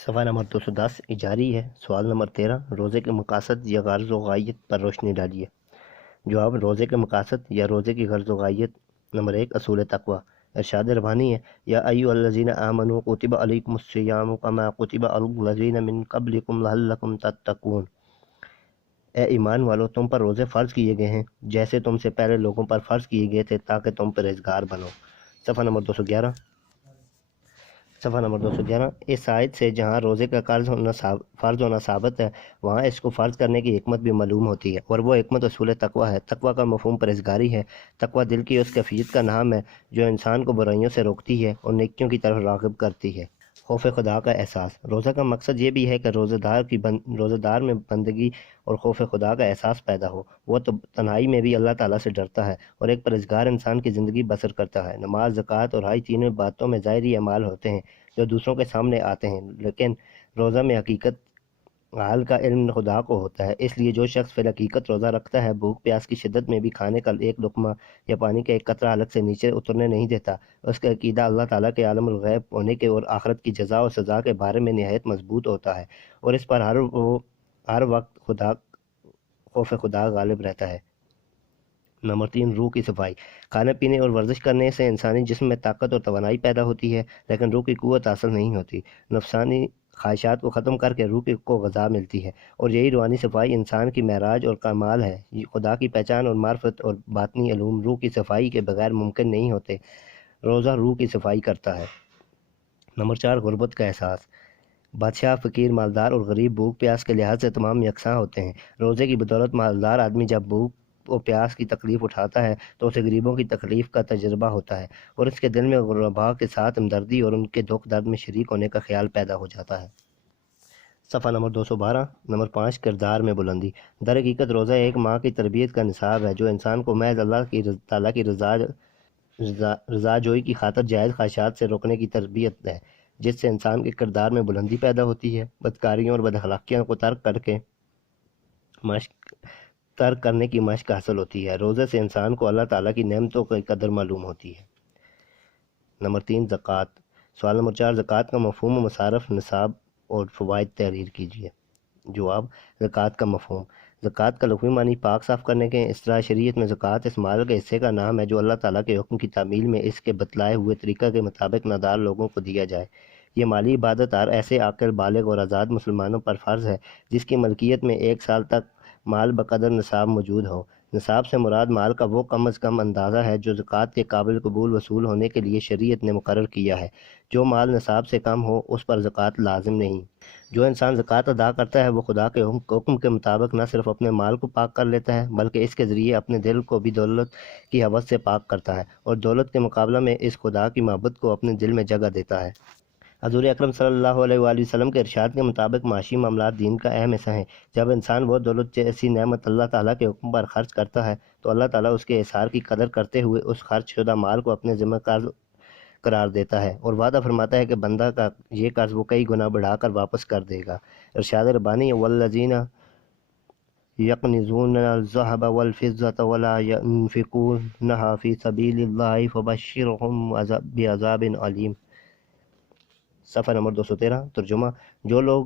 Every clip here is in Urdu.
صفحہ نمبر 210 اجاری ہے۔ سوال نمبر 13 روزے کے مقاصد یا غرض و غایت پر روشنی ڈالیے۔ جواب روزے کے مقاصد یا روزے کی غرض و غایت۔ نمبر 1 اصول تقوی۔ ارشاد ربانی ہے یا ایھا الذین آمنوا کتب علیکم الصیام کما کتب علی الذین من قبلکم لعلکم تتقون۔ اے ایمان والو، تم پر روزے فرض کیے گئے ہیں جیسے تم سے پہلے لوگوں پر فرض کیے گئے تھے تاکہ تم پرہیزگار بنو۔ صفحہ نمبر 211 اس آیت سے جہاں روزے کا فرض ہونا ثابت ہے، وہاں اس کو فرض کرنے کی حکمت بھی معلوم ہوتی ہے، اور وہ حکمت اصول تقوی ہے۔ تقوی کا مفہوم پرہیزگاری ہے۔ تقوی دل کی اس کیفیت کا نام ہے جو انسان کو برائیوں سے روکتی ہے اور نیکیوں کی طرف راغب کرتی ہے۔ خوف خدا کا احساس۔ روزہ کا مقصد یہ بھی ہے کہ روزہ دار میں بندگی اور خوف خدا کا احساس پیدا ہو۔ وہ تو تنہائی میں بھی اللہ تعالیٰ سے ڈرتا ہے اور ایک پرہیزگار انسان کی زندگی بسر کرتا ہے۔ نماز، زکوٰۃ اور حج تینوں باتوں میں ظاہری اعمال ہوتے ہیں جو دوسروں کے سامنے آتے ہیں، لیکن روزہ میں حقیقت حال کا علم خدا کو ہوتا ہے۔ اس لیے جو شخص فی الحقیقت روزہ رکھتا ہے، بھوک پیاس کی شدت میں بھی کھانے کا ایک لقمہ یا پانی کا ایک قطرہ حلق سے نیچے اترنے نہیں دیتا، اس کا عقیدہ اللہ تعالیٰ کے عالم الغیب ہونے کے اور آخرت کی جزا و سزا کے بارے میں نہایت مضبوط ہوتا ہے، اور اس پر ہر وقت خوف خدا غالب رہتا ہے۔ نمبر 3 روح کی صفائی۔ کھانے پینے اور ورزش کرنے سے انسانی جسم میں طاقت اور توانائی پیدا ہوتی ہے، لیکن روح کی قوت حاصل نہیں ہوتی۔ نفسانی خواہشات کو ختم کر کے روح کو غذا ملتی ہے، اور یہی روحانی صفائی انسان کی معراج اور کمال ہے۔ خدا کی پہچان اور معرفت اور باطنی علوم روح کی صفائی کے بغیر ممکن نہیں ہوتے۔ روزہ روح کی صفائی کرتا ہے۔ نمبر 4 غربت کا احساس۔ بادشاہ، فقیر، مالدار اور غریب بھوک پیاس کے لحاظ سے تمام یکساں ہوتے ہیں۔ روزے کی بدولت مالدار آدمی جب بھوک اور پیاس کی تکلیف اٹھاتا ہے تو اسے غریبوں کی تکلیف کا تجربہ ہوتا ہے، اور اس کے دل میں غرباء کے ساتھ ہمدردی اور ان کے دکھ درد میں شریک ہونے کا خیال پیدا ہو جاتا ہے۔ صفحہ نمبر 212 نمبر 5 کردار میں بلندی۔ در حقیقت روزہ ایک ماں کی تربیت کا نصاب ہے جو انسان کو محض اللہ تعالیٰ کی رضا جوئی کی خاطر جائز خواہشات سے روکنے کی تربیت ہے، جس سے انسان کے کردار میں بلندی پیدا ہوتی ہے۔ بدکاریوں اور بد اخلاقیوں کو ترک کرنے کی مشق حاصل ہوتی ہے۔ روزے سے انسان کو اللہ تعالیٰ کی نعمتوں کی قدر معلوم ہوتی ہے۔ نمبر 3 زکوٰۃ۔ سوال نمبر 4 زکوٰۃ کا مفہوم و مصارف، نصاب اور فوائد تحریر کیجیے۔ جواب زکوٰۃ کا مفہوم۔ زکوٰۃ کا لغوی معنی پاک صاف کرنے کے ہیں۔ اصطلاح شریعت میں زکوٰۃ اس مال کے حصے کا نام ہے جو اللہ تعالیٰ کے حکم کی تعمیل میں اس کے بتلائے ہوئے طریقہ کے مطابق نادار لوگوں کو دیا جائے۔ یہ مالی عبادت ہر ایسے عاقل، بالغ اور آزاد مسلمانوں پر فرض ہے جس کی ملکیت میں 1 سال تک مال بقدر نصاب موجود ہو۔ نصاب سے مراد مال کا وہ کم از کم اندازہ ہے جو زکوٰۃ کے قابل قبول وصول ہونے کے لیے شریعت نے مقرر کیا ہے۔ جو مال نصاب سے کم ہو اس پر زکوٰۃ لازم نہیں۔ جو انسان زکوٰۃ ادا کرتا ہے وہ خدا کے حکم کے مطابق نہ صرف اپنے مال کو پاک کر لیتا ہے بلکہ اس کے ذریعے اپنے دل کو بھی دولت کی ہوس سے پاک کرتا ہے، اور دولت کے مقابلہ میں اس خدا کی محبت کو اپنے دل میں جگہ دیتا ہے۔ حضور اکرم صلی اللہ علیہ وآلہ وسلم کے ارشاد کے مطابق معاشی معاملات دین کا اہم حصہ ہیں۔ جب انسان وہ دولت جیسی نعمت اللہ تعالیٰ کے حکم پر خرچ کرتا ہے تو اللہ تعالیٰ اس کے احسار کی قدر کرتے ہوئے اس خرچ شدہ مال کو اپنے ذمہ قرار دیتا ہے، اور وعدہ فرماتا ہے کہ بندہ کا یہ قرض وہ کئی گنا بڑھا کر واپس کر دے گا۔ ارشاد ربانی والذین یکنزون الذھب والفضة ولا ينفقونها فی سبیل اللہ فبشرھم بعذاب علیم۔ صفحہ نمبر 213 ترجمہ۔ جو لوگ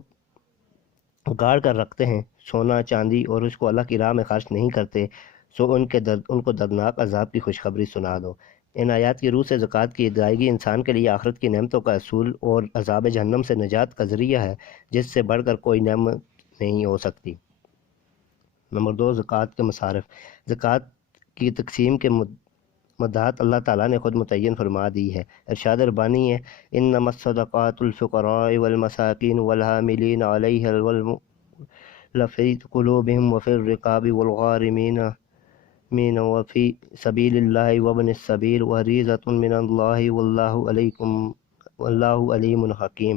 اگاڑ کر رکھتے ہیں سونا چاندی اور اس کو اللہ کی راہ میں خرچ نہیں کرتے، سو ان کو دردناک عذاب کی خوشخبری سنا دو۔ ان آیات کی روح سے زکوٰۃ کی ادائیگی انسان کے لیے آخرت کی نعمتوں کا حصول اور عذاب جہنم سے نجات کا ذریعہ ہے، جس سے بڑھ کر کوئی نعمت نہیں ہو سکتی۔ نمبر 2 زکوٰۃ کے مصارف۔ زکوٰۃ کی تقسیم کے مدات اللہ تعالیٰ نے خود متعین فرما دی ہے۔ ارشاد ربانی ہے انما الصدقات للفقراء والمساکین والحاملین علیہا والمؤلفۃ قلوبہم وفی الرقاب والغارمین وفی سبیل اللہ وابن السبیل فریضۃ من اللہ واللہ علیم حکیم۔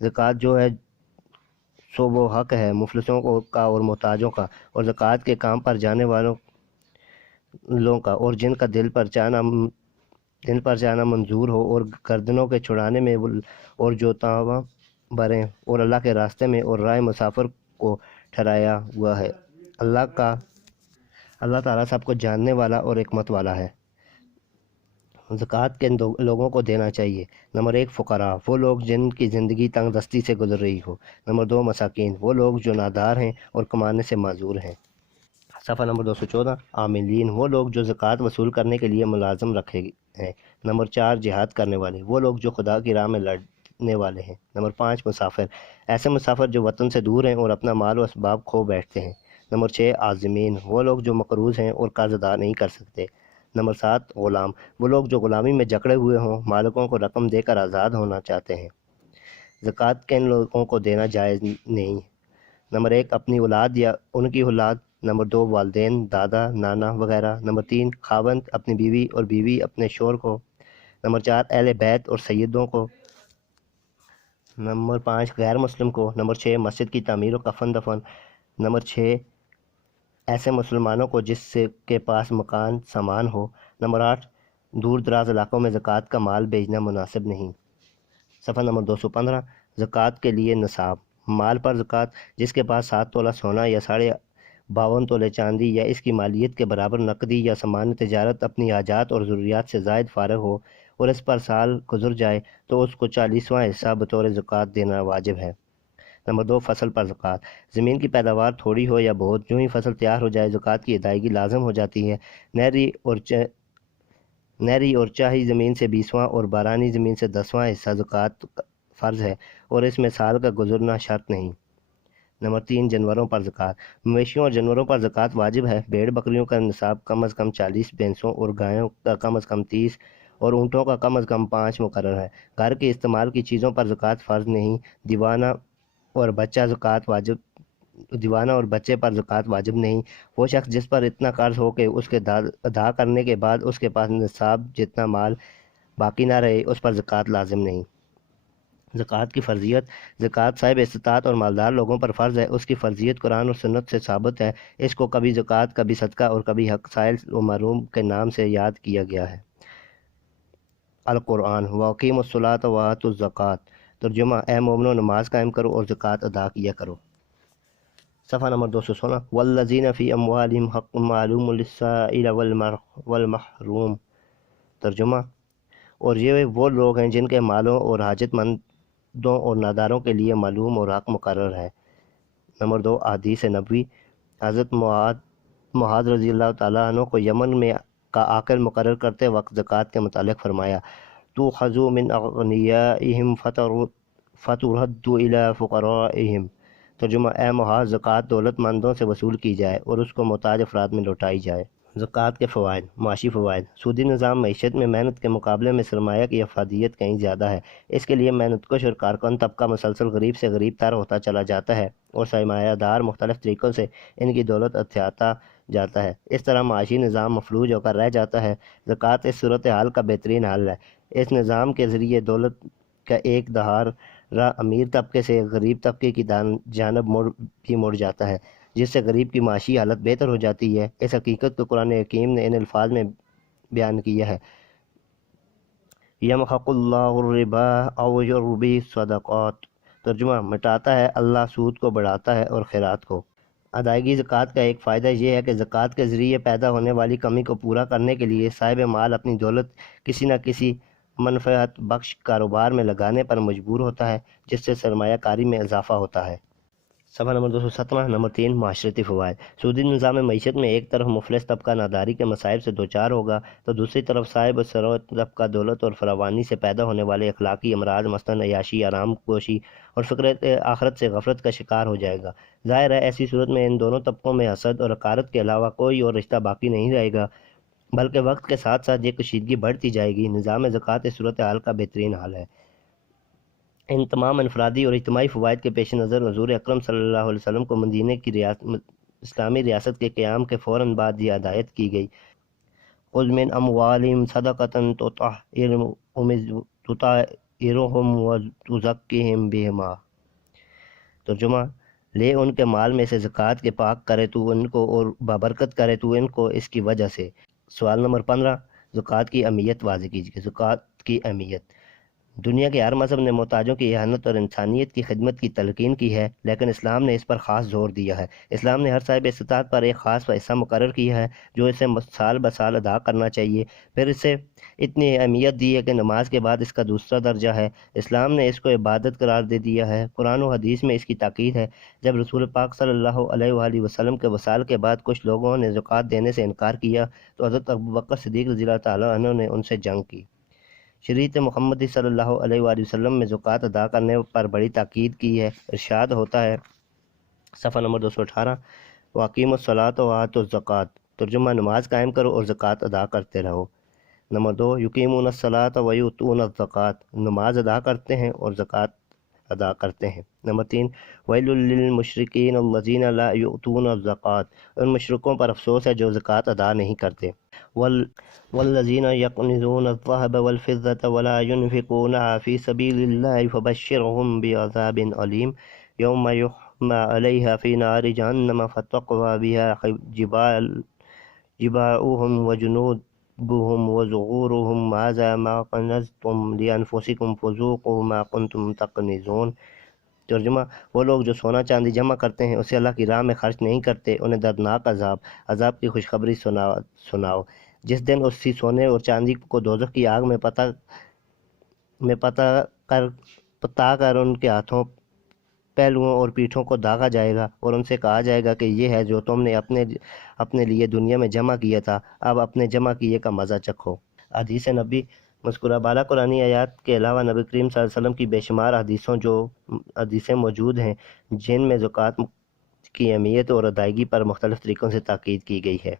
زکوٰۃ جو ہے سو وہ حق ہے مفلسوں کا اور محتاجوں کا، اور زکوٰۃ کے کام پر جانے والوں کا، اور جن کا دل پر جانا منظور ہو، اور گردنوں کے چھڑانے میں، اور جو تاواں بریں اور اللہ کے راستے میں اور رائے مسافر کو ٹھہرایا ہوا ہے۔ اللہ تعالیٰ سب کو جاننے والا اور حکمت والا ہے۔ زکوٰۃ کن لوگوں کو دینا چاہیے؟ نمبر 1 فقراء، وہ لوگ جن کی زندگی تنگ دستی سے گزر رہی ہو۔ نمبر 2 مساکین، وہ لوگ جو نادار ہیں اور کمانے سے معذور ہیں۔ صفحہ نمبر 214 عاملین، وہ لوگ جو زکوٰۃ وصول کرنے کے لیے ملازم رکھے ہیں۔ نمبر 4 جہاد کرنے والے، وہ لوگ جو خدا کی راہ میں لڑنے والے ہیں۔ نمبر 5 مسافر، ایسے مسافر جو وطن سے دور ہیں اور اپنا مال و اسباب کھو بیٹھتے ہیں۔ نمبر 6 عازمین، وہ لوگ جو مقروض ہیں اور قرض ادا نہیں کر سکتے۔ نمبر 7 غلام، وہ لوگ جو غلامی میں جکڑے ہوئے ہوں، مالکوں کو رقم دے کر آزاد ہونا چاہتے ہیں۔ زکوٰۃ کن لوگوں کو دینا جائز نہیں؟ نمبر 1 اپنی اولاد یا ان کی اولاد۔ نمبر 2 والدین، دادا، نانا وغیرہ۔ نمبر 3 خاوند اپنی بیوی اور بیوی اپنے شوہر کو۔ نمبر 4 اہل بیت اور سیدوں کو۔ نمبر 5 غیر مسلم کو۔ نمبر 6 مسجد کی تعمیر و کفن دفن۔ نمبر 6 ایسے مسلمانوں کو جس کے پاس مکان سامان ہو۔ نمبر 8 دور دراز علاقوں میں زکوٰۃ کا مال بھیجنا مناسب نہیں۔ صفحہ نمبر 215 زکوٰۃ کے لیے نصاب، مال پر زکوٰۃ، جس کے پاس 7 تولہ سونا یا 52 تولے چاندی یا اس کی مالیت کے برابر نقدی یا سامان تجارت اپنی حاجات اور ضروریات سے زائد فارغ ہو اور اس پر سال گزر جائے تو اس کو 40واں حصہ بطور زکوٰۃ دینا واجب ہے۔ نمبر 2 فصل پر زکوٰۃ، زمین کی پیداوار تھوڑی ہو یا بہت، جو ہی فصل تیار ہو جائے زکوٰۃ کی ادائیگی لازم ہو جاتی ہے۔ نہری اور چاہی زمین سے 20واں اور بارانی زمین سے 10واں حصہ زکوٰۃ فرض ہے اور اس میں سال کا گزرنا شرط نہیں۔ نمبر 3 جانوروں پر زکوٰۃ، مویشیوں اور جانوروں پر زکوٰۃ واجب ہے۔ بھیڑ بکریوں کا نصاب کم از کم 40، بھینسوں اور گایوں کا کم از کم 30 اور اونٹوں کا کم از کم 5 مقرر ہے۔ گھر کے استعمال کی چیزوں پر زکوٰۃ فرض نہیں۔ دیوانہ اور بچے پر زکوٰۃ واجب نہیں۔ وہ شخص جس پر اتنا قرض ہو کہ اس کے ادا کرنے کے بعد اس کے پاس نصاب جتنا مال باقی نہ رہے، اس پر زکوٰۃ لازم نہیں۔ زکوٰۃ کی فرضیت، زکوٰۃ صاحب استطاعت اور مالدار لوگوں پر فرض ہے۔ اس کی فرضیت قرآن اور سنت سے ثابت ہے۔ اس کو کبھی زکوٰۃ، کبھی صدقہ اور کبھی حق سائل و محروم کے نام سے یاد کیا گیا ہے۔ القرآن وَأَقِیمُوا الصَّلَاةَ وَآتُوا الزَّکَاۃَ، ترجمہ اے مومنو نماز قائم کرو اور زکوٰۃ ادا کیا کرو۔ صفحہ نمبر 216 وَالَّذِینَ فِی أَمْوَالِهِمْ حَقٌّ مَعْلُومٌ لِلسَّائِلِ وَالْمَحْرُومِ، ترجمہ اور یہ وہ لوگ ہیں جن کے مالوں اور حاجت مندوں اور ناداروں کے لیے معلوم اور حق مقرر ہے۔ نمبر 2 احادیث نبوی، حضرت معاذ رضی اللہ تعالیٰ عنہ کو یمن میں کا عاقل مقرر کرتے وقت زکوٰۃ کے متعلق فرمایا تُؤْخَذُ مِنْ أَغْنِیَائِهِمْ فَتُرَدُّ إِلَىٰ فُقَرَائِهِمْ، ترجمہ اے معاذ زکوٰۃ دولت مندوں سے وصول کی جائے اور اس کو محتاج افراد میں لوٹائی جائے۔ زکوٰۃ کے فوائد، معاشی فوائد، سودی نظام معیشت میں محنت کے مقابلے میں سرمایہ کی افادیت کہیں زیادہ ہے۔ اس کے لیے محنت کش اور کارکن طبقہ مسلسل غریب سے غریب تر ہوتا چلا جاتا ہے اور سرمایہ دار مختلف طریقوں سے ان کی دولت اٹھاتا جاتا ہے۔ اس طرح معاشی نظام مفلوج ہو کر رہ جاتا ہے۔ زکوٰۃ اس صورتحال کا بہترین حل ہے۔ اس نظام کے ذریعے دولت کا ایک دہارا امیر طبقے سے غریب طبقے کی جانب مڑ جاتا ہے، جس سے غریب کی معاشی حالت بہتر ہو جاتی ہے۔ اس حقیقت کو قرآن حکیم نے ان الفاظ میں بیان کیا ہے یمحق اللہ الربا او یربی الصدقات، ترجمہ مٹاتا ہے اللہ سود کو، بڑھاتا ہے اور خیرات کو۔ ادائیگی زکوٰۃ کا ایک فائدہ یہ ہے کہ زکوٰۃ کے ذریعے پیدا ہونے والی کمی کو پورا کرنے کے لیے صاحب مال اپنی دولت کسی نہ کسی منفعت بخش کاروبار میں لگانے پر مجبور ہوتا ہے، جس سے سرمایہ کاری میں اضافہ ہوتا ہے۔ صفحہ نمبر 217 نمبر 3 معاشرتی فوائد، سودی نظام معیشت میں ایک طرف مفلس طبقہ ناداری کے مصائب سے دوچار ہوگا تو دوسری طرف صاحب ثروت طبقہ دولت اور فراوانی سے پیدا ہونے والے اخلاقی امراض مثلاً عیاشی، آرام کوشی اور فکر آخرت سے غفلت کا شکار ہو جائے گا۔ ظاہر ہے ایسی صورت میں ان دونوں طبقوں میں حسد اور حقارت کے علاوہ کوئی اور رشتہ باقی نہیں رہے گا، بلکہ وقت کے ساتھ ساتھ یہ کشیدگی بڑھتی جائے گی۔ نظام زکوٰۃ اس صورتحال کا بہترین حل ہے۔ ان تمام انفرادی اور اجتماعی فوائد کے پیش نظر حضور اکرم صلی اللہ علیہ وسلم کو مدینہ کی اسلامی ریاست کے قیام کے فوراً بعد یہ ہدایت کی گئی خذ من اموالہم صدقۃ تطہرہم وتزکیہم بہا، ترجمہ لے ان کے مال میں سے زکوٰۃ کے پاک کرے تو ان کو اور بابرکت کرے تو ان کو اس کی وجہ سے۔ سوال نمبر 15 زکوٰۃ کی اہمیت واضح کیجیے۔ زکوٰۃ کی اہمیت، دنیا کے ہر مذہب نے محتاجوں کی احانت اور انسانیت کی خدمت کی تلقین کی ہے، لیکن اسلام نے اس پر خاص زور دیا ہے۔ اسلام نے ہر صاحب استطاعت پر ایک خاص حصہ مقرر کیا ہے جو اسے سال بسال ادا کرنا چاہیے۔ پھر اسے اتنی اہمیت دی ہے کہ نماز کے بعد اس کا دوسرا درجہ ہے۔ اسلام نے اس کو عبادت قرار دے دیا ہے۔ قرآن و حدیث میں اس کی تاکید ہے۔ جب رسول پاک صلی اللہ علیہ وآلہ وسلم کے وصال کے بعد کچھ لوگوں نے زکوٰۃ دینے سے انکار کیا تو حضرت ابوبکر صدیق رضی اللہ تعالیٰ عنہ نے ان سے جنگ کی۔ شریعت محمدی صلی اللہ علیہ وآلہ وسلم میں زکوٰۃ ادا کرنے پر بڑی تاکید کی ہے۔ ارشاد ہوتا ہے صفحہ نمبر 218، وَأَقِیمُوا الصَّلَاةَ وَآتُوا الزَّکَاۃَ، ترجمہ نماز قائم کرو اور زکوٰۃ ادا کرتے رہو۔ نمبر 2، یقیمون الصلاۃ ویؤتون الزکوٰۃ، نماز ادا کرتے ہیں اور زکوٰۃ ادا کرتے ہیں۔ نمبر 3، ویل للمشرکین الذین لا یؤتون الزکوٰۃ، ان مشرکوں پر افسوس ہے جو زکوٰۃ ادا نہیں کرتے۔ والذین یکنزون الذہب والفضة ولا ينفقونها فی سبیل اللہ فبشرهم بعذاب علیم یوم یحمى علیہا فی نار جہنم فتقوی بها جباہهم وجنوبهم وظہورهم هذا ما کنزتم لانفسکم فذوقوا ما کنتم تکنزون۔ ترجمہ، وہ لوگ جو سونا چاندی جمع کرتے ہیں اسے اللہ کی راہ میں خرچ نہیں کرتے، انہیں دردناک عذاب کی خوشخبری سناؤ جس دن اسی سونے اور چاندی کو دوزخ کی آگ میں پتا کر ان کے ہاتھوں، پہلوؤں اور پیٹھوں کو داغا جائے گا اور ان سے کہا جائے گا کہ یہ ہے جو تم نے اپنے لیے دنیا میں جمع کیا تھا، اب اپنے جمع کیے کا مزہ چکھو۔ حدیث نبی، مذکورہ بالا قرآنی آیات کے علاوہ نبی کریم صلی اللہ علیہ وسلم کی بے شمار حدیثیں موجود ہیں جن میں زکوٰۃ کی اہمیت اور ادائیگی پر مختلف طریقوں سے تاکید کی گئی ہے۔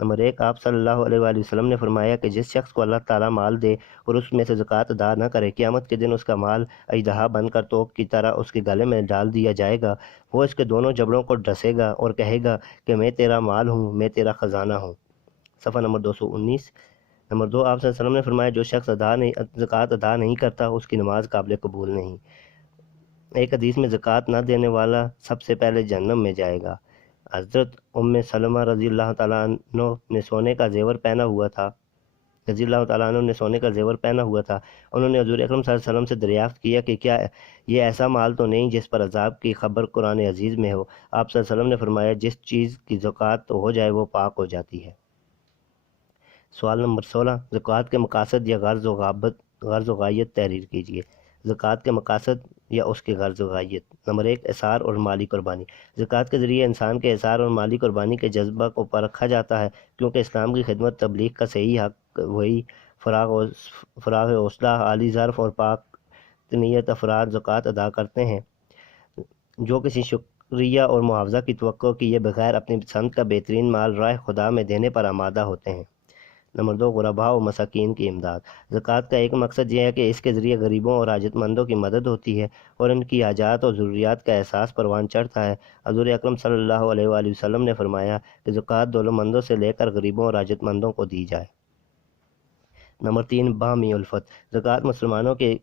نمبر 1، آپ صلی اللہ علیہ وآلہ وسلم نے فرمایا کہ جس شخص کو اللہ تعالیٰ مال دے اور اس میں سے زکوٰۃ ادا نہ کرے، قیامت کے دن اس کا مال اژدہا بن کر توپ کی طرح اس کے گلے میں ڈال دیا جائے گا۔ وہ اس کے دونوں جبڑوں کو ڈسے گا اور کہے گا کہ میں تیرا مال ہوں، میں تیرا خزانہ ہوں۔ صفحہ نمبر 219۔ نمبر 2، آپ صلی اللہ علیہ وسلم نے فرمایا جو شخص زکوٰۃ ادا نہیں کرتا اس کی نماز قابل قبول نہیں۔ ایک حدیث میں زکوٰۃ نہ دینے والا سب سے پہلے جہنم میں جائے گا۔ حضرت ام سلمہ رضی اللہ تعالیٰ عنہ نے سونے کا زیور پہنا ہوا تھا۔ انہوں نے حضور اکرم صلی اللہ علیہ وسلم سے دریافت کیا کہ کیا یہ ایسا مال تو نہیں جس پر عذاب کی خبر قرآن عزیز میں ہو؟ آپ صلی اللہ علیہ وسلم نے فرمایا جس چیز کی زکوٰۃ ہو جائے وہ پاک ہو جاتی ہے۔ سوال نمبر 16، زکوٰۃ کے مقاصد یا غرض و غایت تحریر کیجیے۔ زکوٰۃ کے مقاصد یا اس کی غرض و غایت۔ نمبر 1، اثار اور مالی قربانی۔ زکوٰۃ کے ذریعے انسان کے اثار اور مالی قربانی کے جذبہ کو پرکھا جاتا ہے، کیونکہ اسلام کی خدمت تبلیغ کا صحیح حق وہی فراغ حوصلہ، عالی ظرف اور پاک نیت افراد زکوٰۃ ادا کرتے ہیں جو کسی شکریہ اور معاوضہ کی توقع کیے بغیر اپنی پسند کا بہترین مال راہ خدا میں دینے پر آمادہ ہوتے ہیں۔ نمبر 2، غرباء و مساکین کی امداد۔ زکوٰۃ کا ایک مقصد یہ ہے کہ اس کے ذریعے غریبوں اور حاجت مندوں کی مدد ہوتی ہے اور ان کی حاجات اور ضروریات کا احساس پروان چڑھتا ہے۔ حضور اکرم صلی اللہ علیہ وآلہ وسلم نے فرمایا کہ زکوٰۃ دولت مندوں سے لے کر غریبوں اور حاجت مندوں کو دی جائے۔ نمبر 3، باہمی الفت۔ زکوٰۃ مسلمانوں کے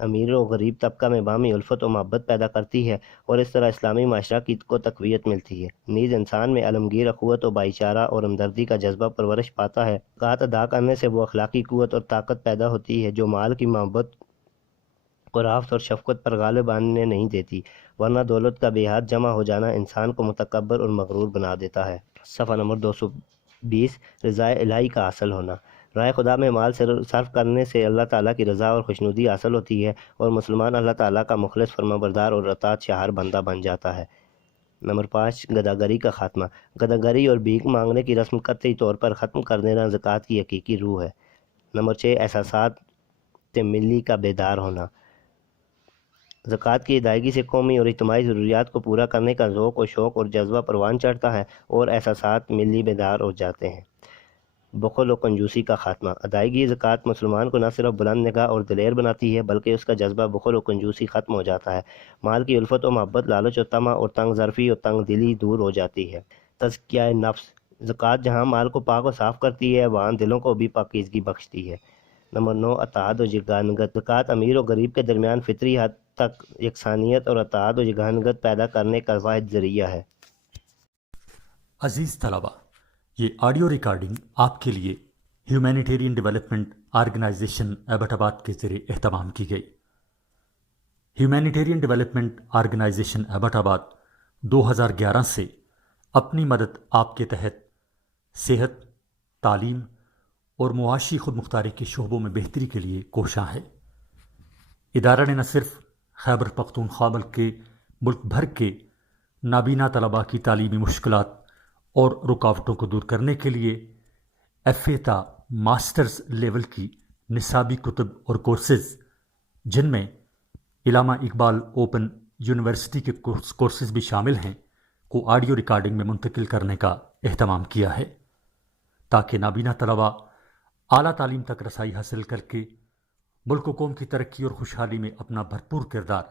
امیر و غریب طبقہ میں باہمی الفت و محبت پیدا کرتی ہے اور اس طرح اسلامی معاشرہ کو تقویت ملتی ہے۔ نیز انسان میں عالمگیر اخوت و بھائی چارہ اور ہمدردی کا جذبہ پرورش پاتا ہے۔ زکوٰۃ ادا کرنے سے وہ اخلاقی قوت اور طاقت پیدا ہوتی ہے جو مال کی محبت کو رافت اور شفقت پر غالب آنے نہیں دیتی، ورنہ دولت کا بے حد جمع ہو جانا انسان کو متکبر اور مغرور بنا دیتا ہے۔ صفحہ نمبر 220، رضا الہی کا حاصل ہونا۔ راہ خدا میں مال صرف کرنے سے اللہ تعالیٰ کی رضا اور خوشنودی حاصل ہوتی ہے اور مسلمان اللہ تعالیٰ کا مخلص، فرمانبردار اور اطاعت شہار بندہ بن جاتا ہے۔ نمبر 5، گداگری کا خاتمہ۔ گداگری اور بھیک مانگنے کی رسم قطعی طور پر ختم کر دینا زکوٰۃ کی حقیقی روح ہے۔ نمبر 6، احساسات ملی کا بیدار ہونا۔ زکوٰۃ کی ادائیگی سے قومی اور اجتماعی ضروریات کو پورا کرنے کا ذوق و شوق اور جذبہ پروان چڑھتا ہے اور احساسات ملی بیدار ہو جاتے ہیں۔ بخل و کنجوسی کا خاتمہ۔ ادائیگی زکوٰۃ مسلمان کو نہ صرف بلند نگاہ اور دلیر بناتی ہے بلکہ اس کا جذبہ بخل و کنجوسی ختم ہو جاتا ہے۔ مال کی الفت و محبت، لالچ و طمع اور تنگ ظرفی اور تنگ دلی دور ہو جاتی ہے۔ تزکیہ نفس۔ زکوٰۃ جہاں مال کو پاک و صاف کرتی ہے وہاں دلوں کو بھی پاکیزگی بخشتی ہے۔ نمبر 9، اتحاد و یگانگت۔ زکوٰۃ امیر و غریب کے درمیان فطری حد تک یکسانیت اور اتحاد و یگانگت پیدا کرنے کا واحد ذریعہ ہے۔ عزیز طلبہ، یہ آڈیو ریکارڈنگ آپ کے لیے ہیومینیٹیرین ڈیولپمنٹ آرگنائزیشن ایبٹ آباد کے ذریعے اہتمام کی گئی۔ ہیومینیٹیرین ڈیولپمنٹ آرگنائزیشن ایبٹ آباد 2011 سے اپنی مدد آپ کے تحت صحت، تعلیم اور معاشی خود مختاری کے شعبوں میں بہتری کے لیے کوشاں ہے۔ ادارہ نے نہ صرف خیبر پختونخوا بلکہ ملک بھر کے نابینا طلباء کی تعلیمی مشکلات اور رکاوٹوں کو دور کرنے کے لیے ایف اے تا ماسٹرز لیول کی نصابی کتب اور کورسز، جن میں علامہ اقبال اوپن یونیورسٹی کے کورسز بھی شامل ہیں، کو آڈیو ریکارڈنگ میں منتقل کرنے کا اہتمام کیا ہے تاکہ نابینا طلباء اعلیٰ تعلیم تک رسائی حاصل کر کے ملک و قوم کی ترقی اور خوشحالی میں اپنا بھرپور کردار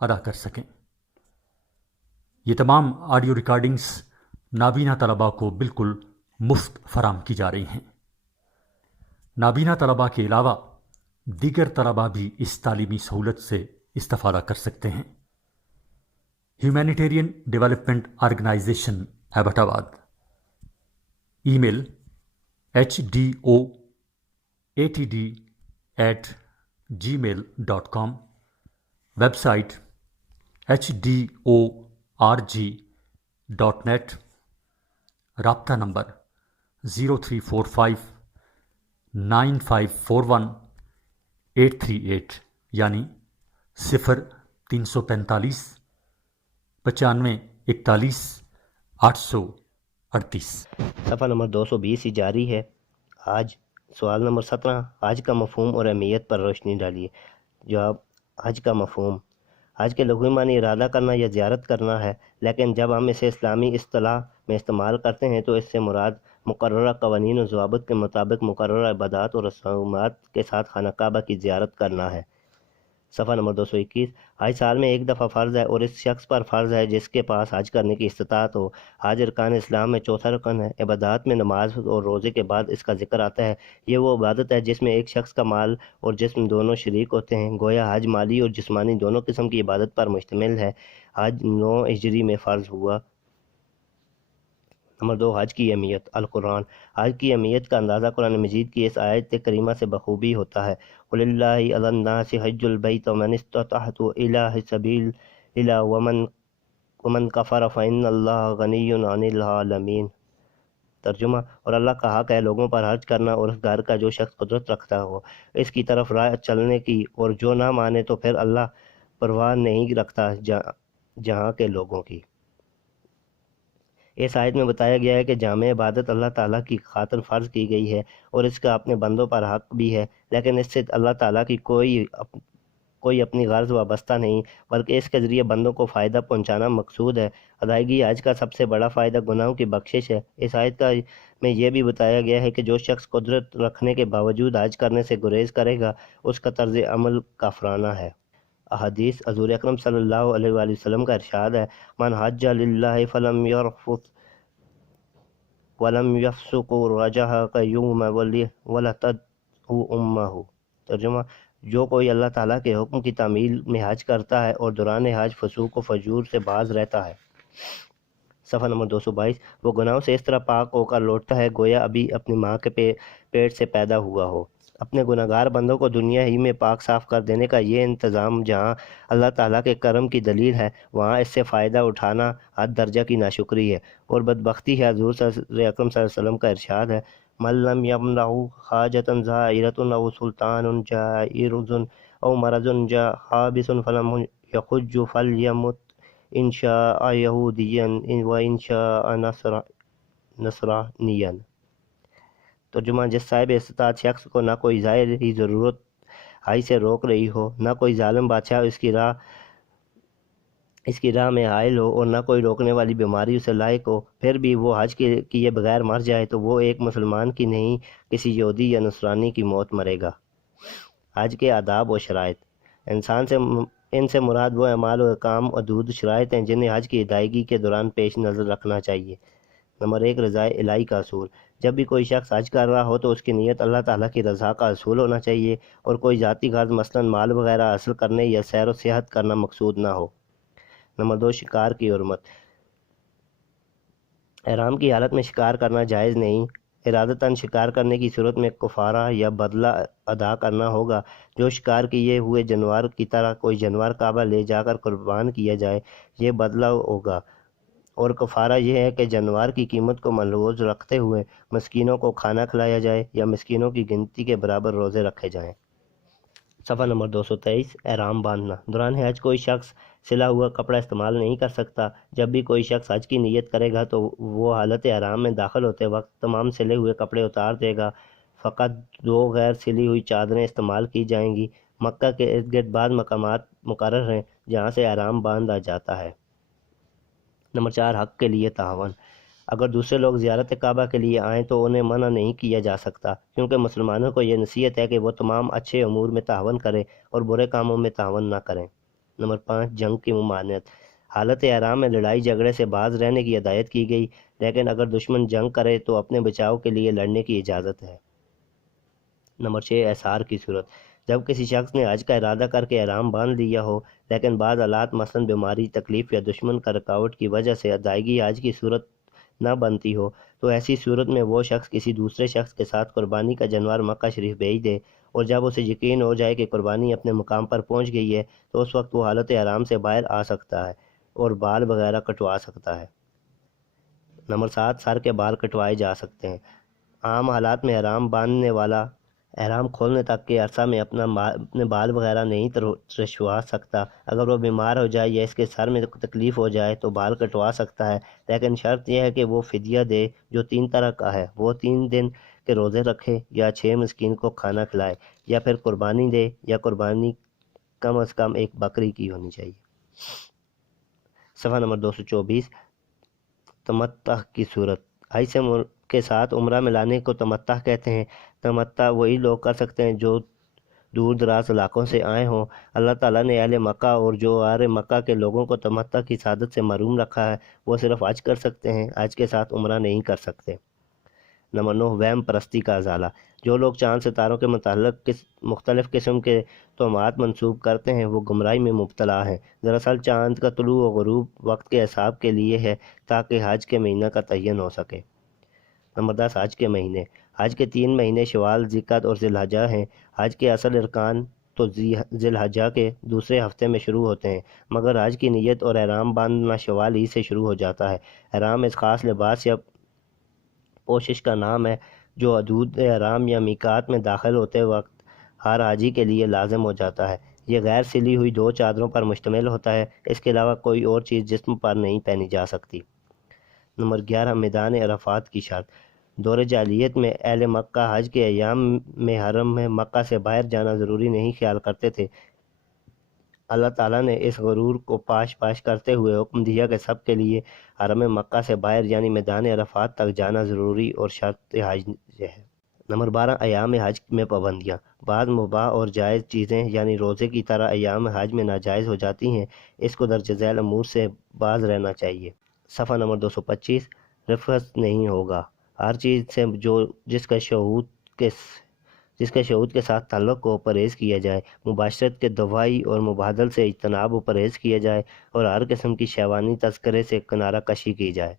ادا کر سکیں۔ یہ تمام آڈیو ریکارڈنگز نابینا طلباء کو بالکل مفت فراہم کی جا رہی ہیں۔ نابینا طلباء کے علاوہ دیگر طلباء بھی اس تعلیمی سہولت سے استفادہ کر سکتے ہیں۔ ہیومینیٹیرین ڈیولپمنٹ آرگنائزیشن ایبٹ آباد، ای میل HDOATD@gmail.com، ویب سائٹ HDORG.net، رابطہ نمبر 03459541 یعنی 0345 9541 838۔ صفحہ نمبر 220 ہی جاری ہے۔ آج سوال نمبر 17، حج کا مفہوم اور اہمیت پر روشنی ڈالیے۔ جواب: حج کا مفہوم حج کے لغوی معنی ارادہ کرنا یا زیارت کرنا ہے، لیکن جب ہم اسے اسلامی اصطلاح میں استعمال کرتے ہیں تو اس سے مراد مقررہ قوانین و ضوابط کے مطابق مقررہ عبادات اور رسومات کے ساتھ خانہ کعبہ کی زیارت کرنا ہے۔ صفحہ نمبر 221، حج سال میں ایک دفعہ فرض ہے اور اس شخص پر فرض ہے جس کے پاس حج کرنے کی استطاعت ہو۔ حج ارکان اسلام میں چوتھا رکن ہے۔ عبادات میں نماز اور روزے کے بعد اس کا ذکر آتا ہے۔ یہ وہ عبادت ہے جس میں ایک شخص کا مال اور جسم دونوں شریک ہوتے ہیں۔ گویا حج مالی اور جسمانی دونوں قسم کی عبادت پر مشتمل ہے۔ حج 9 ہجری میں فرض ہوا۔ نمبر 2، حج کی اہمیت۔ القرآن حج کی اہمیت کا اندازہ قرآن مجید کی اس آیت کریمہ سے بخوبی ہوتا ہے۔ وَلِلَّهِ عَلَى النَّاسِ حِجُّ الْبَيْتِ مَنِ اسْتَطَاعَ إِلَيْهِ سَبِيلًا وَمَنْ كَفَرَ فَإِنَّ اللَّهَ غَنِيٌّ عَنِ الْعَالَمِينَ۔ ترجمہ: اور اللہ کا حق ہے لوگوں پر حج کرنا اور اس گھر کا جو شخص قدرت رکھتا ہو اس کی طرف راہ چلنے کی، اور جو نہ مانے تو پھر اللہ پرواہ نہیں رکھتا جہاں کے لوگوں کی۔ اس آیت میں بتایا گیا ہے کہ جامع عبادت اللہ تعالیٰ کی خاطر فرض کی گئی ہے اور اس کا اپنے بندوں پر حق بھی ہے، لیکن اس سے اللہ تعالیٰ کی کوئی اپنی غرض وابستہ نہیں، بلکہ اس کے ذریعے بندوں کو فائدہ پہنچانا مقصود ہے۔ ادائیگی حج کا سب سے بڑا فائدہ گناہوں کی بخشش ہے۔ اس آیت میں یہ بھی بتایا گیا ہے کہ جو شخص قدرت رکھنے کے باوجود حج کرنے سے گریز کرے گا اس کا طرز عمل کافرانہ ہے۔ احادیث: حضور اکرم صلی اللہ علیہ وآلہ وسلم کا ارشاد ہے: من حج للہ فلم یرفث ولم یفسق رجع کیوم ولدتہ امہ۔ ترجمہ: جو کوئی اللہ تعالیٰ کے حکم کی تعمیل میں حج کرتا ہے اور دوران حج فسوق و فجور سے باز رہتا ہے۔ صفحہ نمبر 222، وہ گناہوں سے اس طرح پاک ہو کر لوٹتا ہے گویا ابھی اپنی ماں کے پیٹ سے پیدا ہوا ہو۔ اپنے گناہگار بندوں کو دنیا ہی میں پاک صاف کر دینے کا یہ انتظام جہاں اللہ تعالیٰ کے کرم کی دلیل ہے، وہاں اس سے فائدہ اٹھانا حد درجہ کی ناشکری ہے اور بدبختی ہے۔ حضور اکرم صلی اللہ علیہ وسلم کا ارشاد ہے: من لم یمنعہ حاجۃ ظاہرۃ او سلطان جائر او مرض حابس فلم یحج فلیمت ان شاء یہودیا و ان شاء نصرانیا۔ ترجمہ: جس صاحب استطاعت شخص کو نہ کوئی ظاہری ضرورت حج سے روک رہی ہو، نہ کوئی ظالم بادشاہ اس کی راہ میں حائل ہو اور نہ کوئی روکنے والی بیماری اسے لاحق ہو، پھر بھی وہ حج کیے بغیر مر جائے تو وہ ایک مسلمان کی نہیں کسی یہودی یا نصرانی کی موت مرے گا۔ حج کے آداب و شرائط: ان سے مراد وہ اعمال و احکام حدود شرائط ہیں جنہیں حج کی ادائیگی کے دوران پیش نظر رکھنا چاہیے۔ نمبر 1، رضا الہی کا حصول: جب بھی کوئی شخص حج کر رہا ہو تو اس کی نیت اللہ تعالیٰ کی رضا کا حصول ہونا چاہیے اور کوئی ذاتی غرض مثلاً مال وغیرہ حاصل کرنے یا سیر و سیاحت کرنا مقصود نہ ہو۔ نمبر 2، شکار کی حرمت: احرام کی حالت میں شکار کرنا جائز نہیں۔ ارادتاً شکار کرنے کی صورت میں کفارہ یا بدلہ ادا کرنا ہوگا۔ جو شکار کیے ہوئے جانور کی طرح کوئی جانور کعبہ لے جا کر قربان کیا جائے، یہ بدلہ ہوگا، اور کفارہ یہ ہے کہ جانور کی قیمت کو ملحوظ رکھتے ہوئے مسکینوں کو کھانا کھلایا جائے یا مسکینوں کی گنتی کے برابر روزے رکھے جائیں۔ صفحہ نمبر 223 احرام باندھنا۔ دوران حج کوئی شخص سلا ہوا کپڑا استعمال نہیں کر سکتا۔ جب بھی کوئی شخص حج کی نیت کرے گا تو وہ حالت احرام میں داخل ہوتے وقت تمام سلے ہوئے کپڑے اتار دے گا۔ فقط 2 غیر سلی ہوئی چادریں استعمال کی جائیں گی۔ مکہ کے ارد گرد بعض مقامات مقرر ہیں جہاں سے احرام باندھا جاتا ہے۔ نمبر 4 حق کے لیے تعاون۔ اگر دوسرے لوگ زیارت کعبہ کے لیے آئیں تو انہیں منع نہیں کیا جا سکتا، کیونکہ مسلمانوں کو یہ نصیحت ہے کہ وہ تمام اچھے امور میں تعاون کریں اور برے کاموں میں تعاون نہ کریں۔ نمبر 5 جنگ کی ممانعت۔ حالت احرام میں لڑائی جھگڑے سے باز رہنے کی ہدایت کی گئی، لیکن اگر دشمن جنگ کرے تو اپنے بچاؤ کے لیے لڑنے کی اجازت ہے۔ نمبر 6 احصار کی صورت۔ جب کسی شخص نے حج کا ارادہ کر کے احرام باندھ لیا ہو، لیکن بعض حالات مثلاً بیماری، تکلیف یا دشمن کا رکاوٹ کی وجہ سے ادائیگی حج کی صورت نہ بنتی ہو، تو ایسی صورت میں وہ شخص کسی دوسرے شخص کے ساتھ قربانی کا جانور مکہ شریف بھیج دے، اور جب اسے یقین ہو جائے کہ قربانی اپنے مقام پر پہنچ گئی ہے تو اس وقت وہ حالت احرام سے باہر آ سکتا ہے اور بال وغیرہ کٹوا سکتا ہے۔ نمبر 7 سر کے بال کٹوائے جا سکتے ہیں۔ عام حالات میں احرام باندھنے والا احرام کھولنے تک کے عرصہ میں اپنے بال وغیرہ نہیں ترشوا سکتا۔ اگر وہ بیمار ہو جائے یا اس کے سر میں تکلیف ہو جائے تو بال کٹوا سکتا ہے، لیکن شرط یہ ہے کہ وہ فدیہ دے، جو 3 طرح کا ہے۔ وہ 3 دن کے روزے رکھے، یا 6 مسکین کو کھانا کھلائے، یا پھر قربانی دے، یا قربانی کم از کم 1 بکری کی ہونی چاہیے۔ صفحہ نمبر 224 تمتع کی صورت۔ حج سے کے ساتھ عمرہ ملانے کو تمتع کہتے ہیں۔ تمتع وہی لوگ کر سکتے ہیں جو دور دراز علاقوں سے آئے ہوں۔ اللہ تعالیٰ نے اہل مکہ اور جو غیر مکہ کے لوگوں کو تمتع کی سعادت سے محروم رکھا ہے، وہ صرف حج کر سکتے ہیں، حج کے ساتھ عمرہ نہیں کر سکتے۔ نمبر 9 وہم پرستی کا ازالہ۔ جو لوگ چاند ستاروں کے متعلق مختلف قسم کے توہمات منسوب کرتے ہیں وہ گمراہی میں مبتلا ہیں۔ دراصل چاند کا طلوع و غروب وقت کے حساب کے لیے ہے تاکہ حج کے مہینہ کا تعین ہو سکے۔ نمبر 10 حج کے مہینے۔ حج کے 3 مہینے شوال، ذی-القعدہ اور ذی الحجہ ہیں۔ حج کے اصل ارکان تو ذی الحجہ کے دوسرے ہفتے میں شروع ہوتے ہیں، مگر حج کی نیت اور احرام باندھنا شوال ہی سے شروع ہو جاتا ہے۔ احرام اس خاص لباس یا پوشش کا نام ہے جو حدود احرام یا میقات میں داخل ہوتے وقت ہر حاجی کے لیے لازم ہو جاتا ہے۔ یہ غیر سلی ہوئی 2 چادروں پر مشتمل ہوتا ہے، اس کے علاوہ کوئی اور چیز جسم پر نہیں پہنی جا سکتی۔ نمبر 11 میدان عرفات کی شرط۔ دور جاہلیت میں اہل مکہ حج کے ایام میں حرم میں مکہ سے باہر جانا ضروری نہیں خیال کرتے تھے۔ اللہ تعالیٰ نے اس غرور کو پاش کرتے ہوئے حکم دیا کہ سب کے لیے حرم مکہ سے باہر یعنی میدان عرفات تک جانا ضروری اور شرط حج ہے۔ نمبر 12 ایام حج میں پابندیاں۔ بعض مباح اور جائز چیزیں یعنی روزے کی طرح ایام حج میں ناجائز ہو جاتی ہیں، اس کو درج ذیل امور سے باز رہنا چاہیے۔ صفحہ نمبر 225 رفث نہیں ہوگا۔ ہر چیز سے جس کا شہود کے ساتھ تعلق کو پرہیز کیا جائے، مباشرت کے دوائی اور مبادل سے اجتناب و پرہیز کیا جائے، اور ہر قسم کی شیوانی تذکرے سے کنارہ کشی کی جائے۔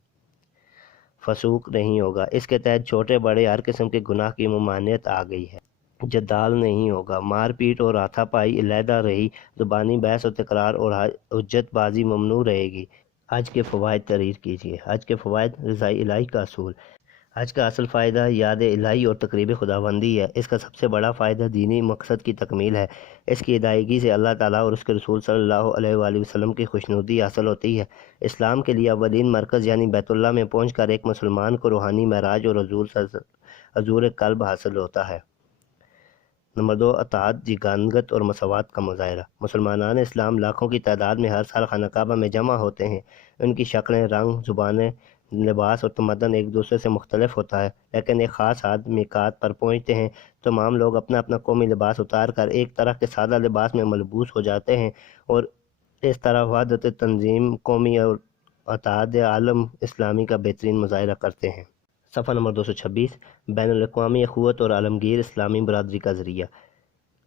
فسوق نہیں ہوگا۔ اس کے تحت چھوٹے بڑے ہر قسم کے گناہ کی ممانعت آ گئی ہے۔ جدال نہیں ہوگا۔ مار پیٹ اور ہاتھا پائی علیحدہ رہی، زبانی بحث و تکرار اور حجت بازی ممنوع رہے گی۔ حج کے فوائد تحریر کیجیے۔ حج کے فوائد۔ رضائے الہی کا اصول۔ حج کا اصل فائدہ یاد الہی اور تقریب خداوندی ہے۔ اس کا سب سے بڑا فائدہ دینی مقصد کی تکمیل ہے۔ اس کی ادائیگی سے اللہ تعالیٰ اور اس کے رسول صلی اللہ علیہ وآلہ وسلم کی خوشنودی حاصل ہوتی ہے۔ اسلام کے لیے اولین مرکز یعنی بیت اللہ میں پہنچ کر ایک مسلمان کو روحانی معراج اور حضور قلب حاصل ہوتا ہے۔ نمبر 2 اتحاد، یگانگت اور مساوات کا مظاہرہ۔ مسلمانان اسلام لاکھوں کی تعداد میں ہر سال خانہ کعبہ میں جمع ہوتے ہیں۔ ان کی شکلیں، رنگ، زبانیں، لباس اور تمدن ایک دوسرے سے مختلف ہوتا ہے، لیکن ایک خاص حد میقات پر پہنچتے ہیں تمام لوگ اپنا اپنا قومی لباس اتار کر ایک طرح کے سادہ لباس میں ملبوس ہو جاتے ہیں، اور اس طرح وحدت تنظیم قومی اور اتحاد عالم اسلامی کا بہترین مظاہرہ کرتے ہیں۔ صفحہ نمبر 226 بین الاقوامی اخوت اور عالمگیر اسلامی برادری کا ذریعہ۔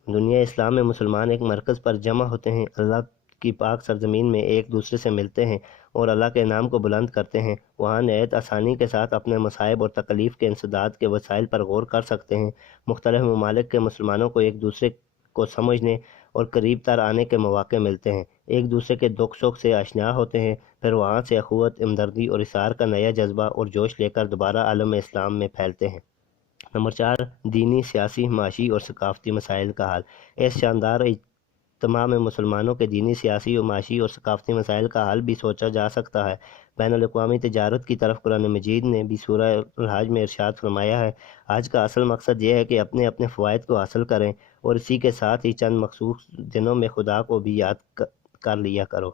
دنیا اسلام میں مسلمان ایک مرکز پر جمع ہوتے ہیں۔ اللہ کی پاک سرزمین میں ایک دوسرے سے ملتے ہیں اور اللہ کے نام کو بلند کرتے ہیں، وہاں نہایت آسانی کے ساتھ اپنے مصائب اور تکلیف کے انسداد کے وسائل پر غور کر سکتے ہیں۔ مختلف ممالک کے مسلمانوں کو ایک دوسرے کو سمجھنے اور قریب تر آنے کے مواقع ملتے ہیں، ایک دوسرے کے دکھ سکھ سے آشنا ہوتے ہیں، پھر وہاں سے اخوت، ہمدردی اور اصرار کا نیا جذبہ اور جوش لے کر دوبارہ عالم اسلام میں پھیلتے ہیں۔ نمبر 4، دینی، سیاسی، معاشی اور ثقافتی مسائل کا حل۔ اس شاندار اجتماع میں مسلمانوں کے دینی، سیاسی اور معاشی اور ثقافتی مسائل کا حل بھی سوچا جا سکتا ہے۔ بین الاقوامی تجارت کی طرف قرآن مجید نے بھی سورہ الحج میں ارشاد فرمایا ہے، آج کا اصل مقصد یہ ہے کہ اپنے اپنے فوائد کو حاصل کریں اور اسی کے ساتھ ہی چند مخصوص دنوں میں خدا کو بھی یاد کر لیا کرو۔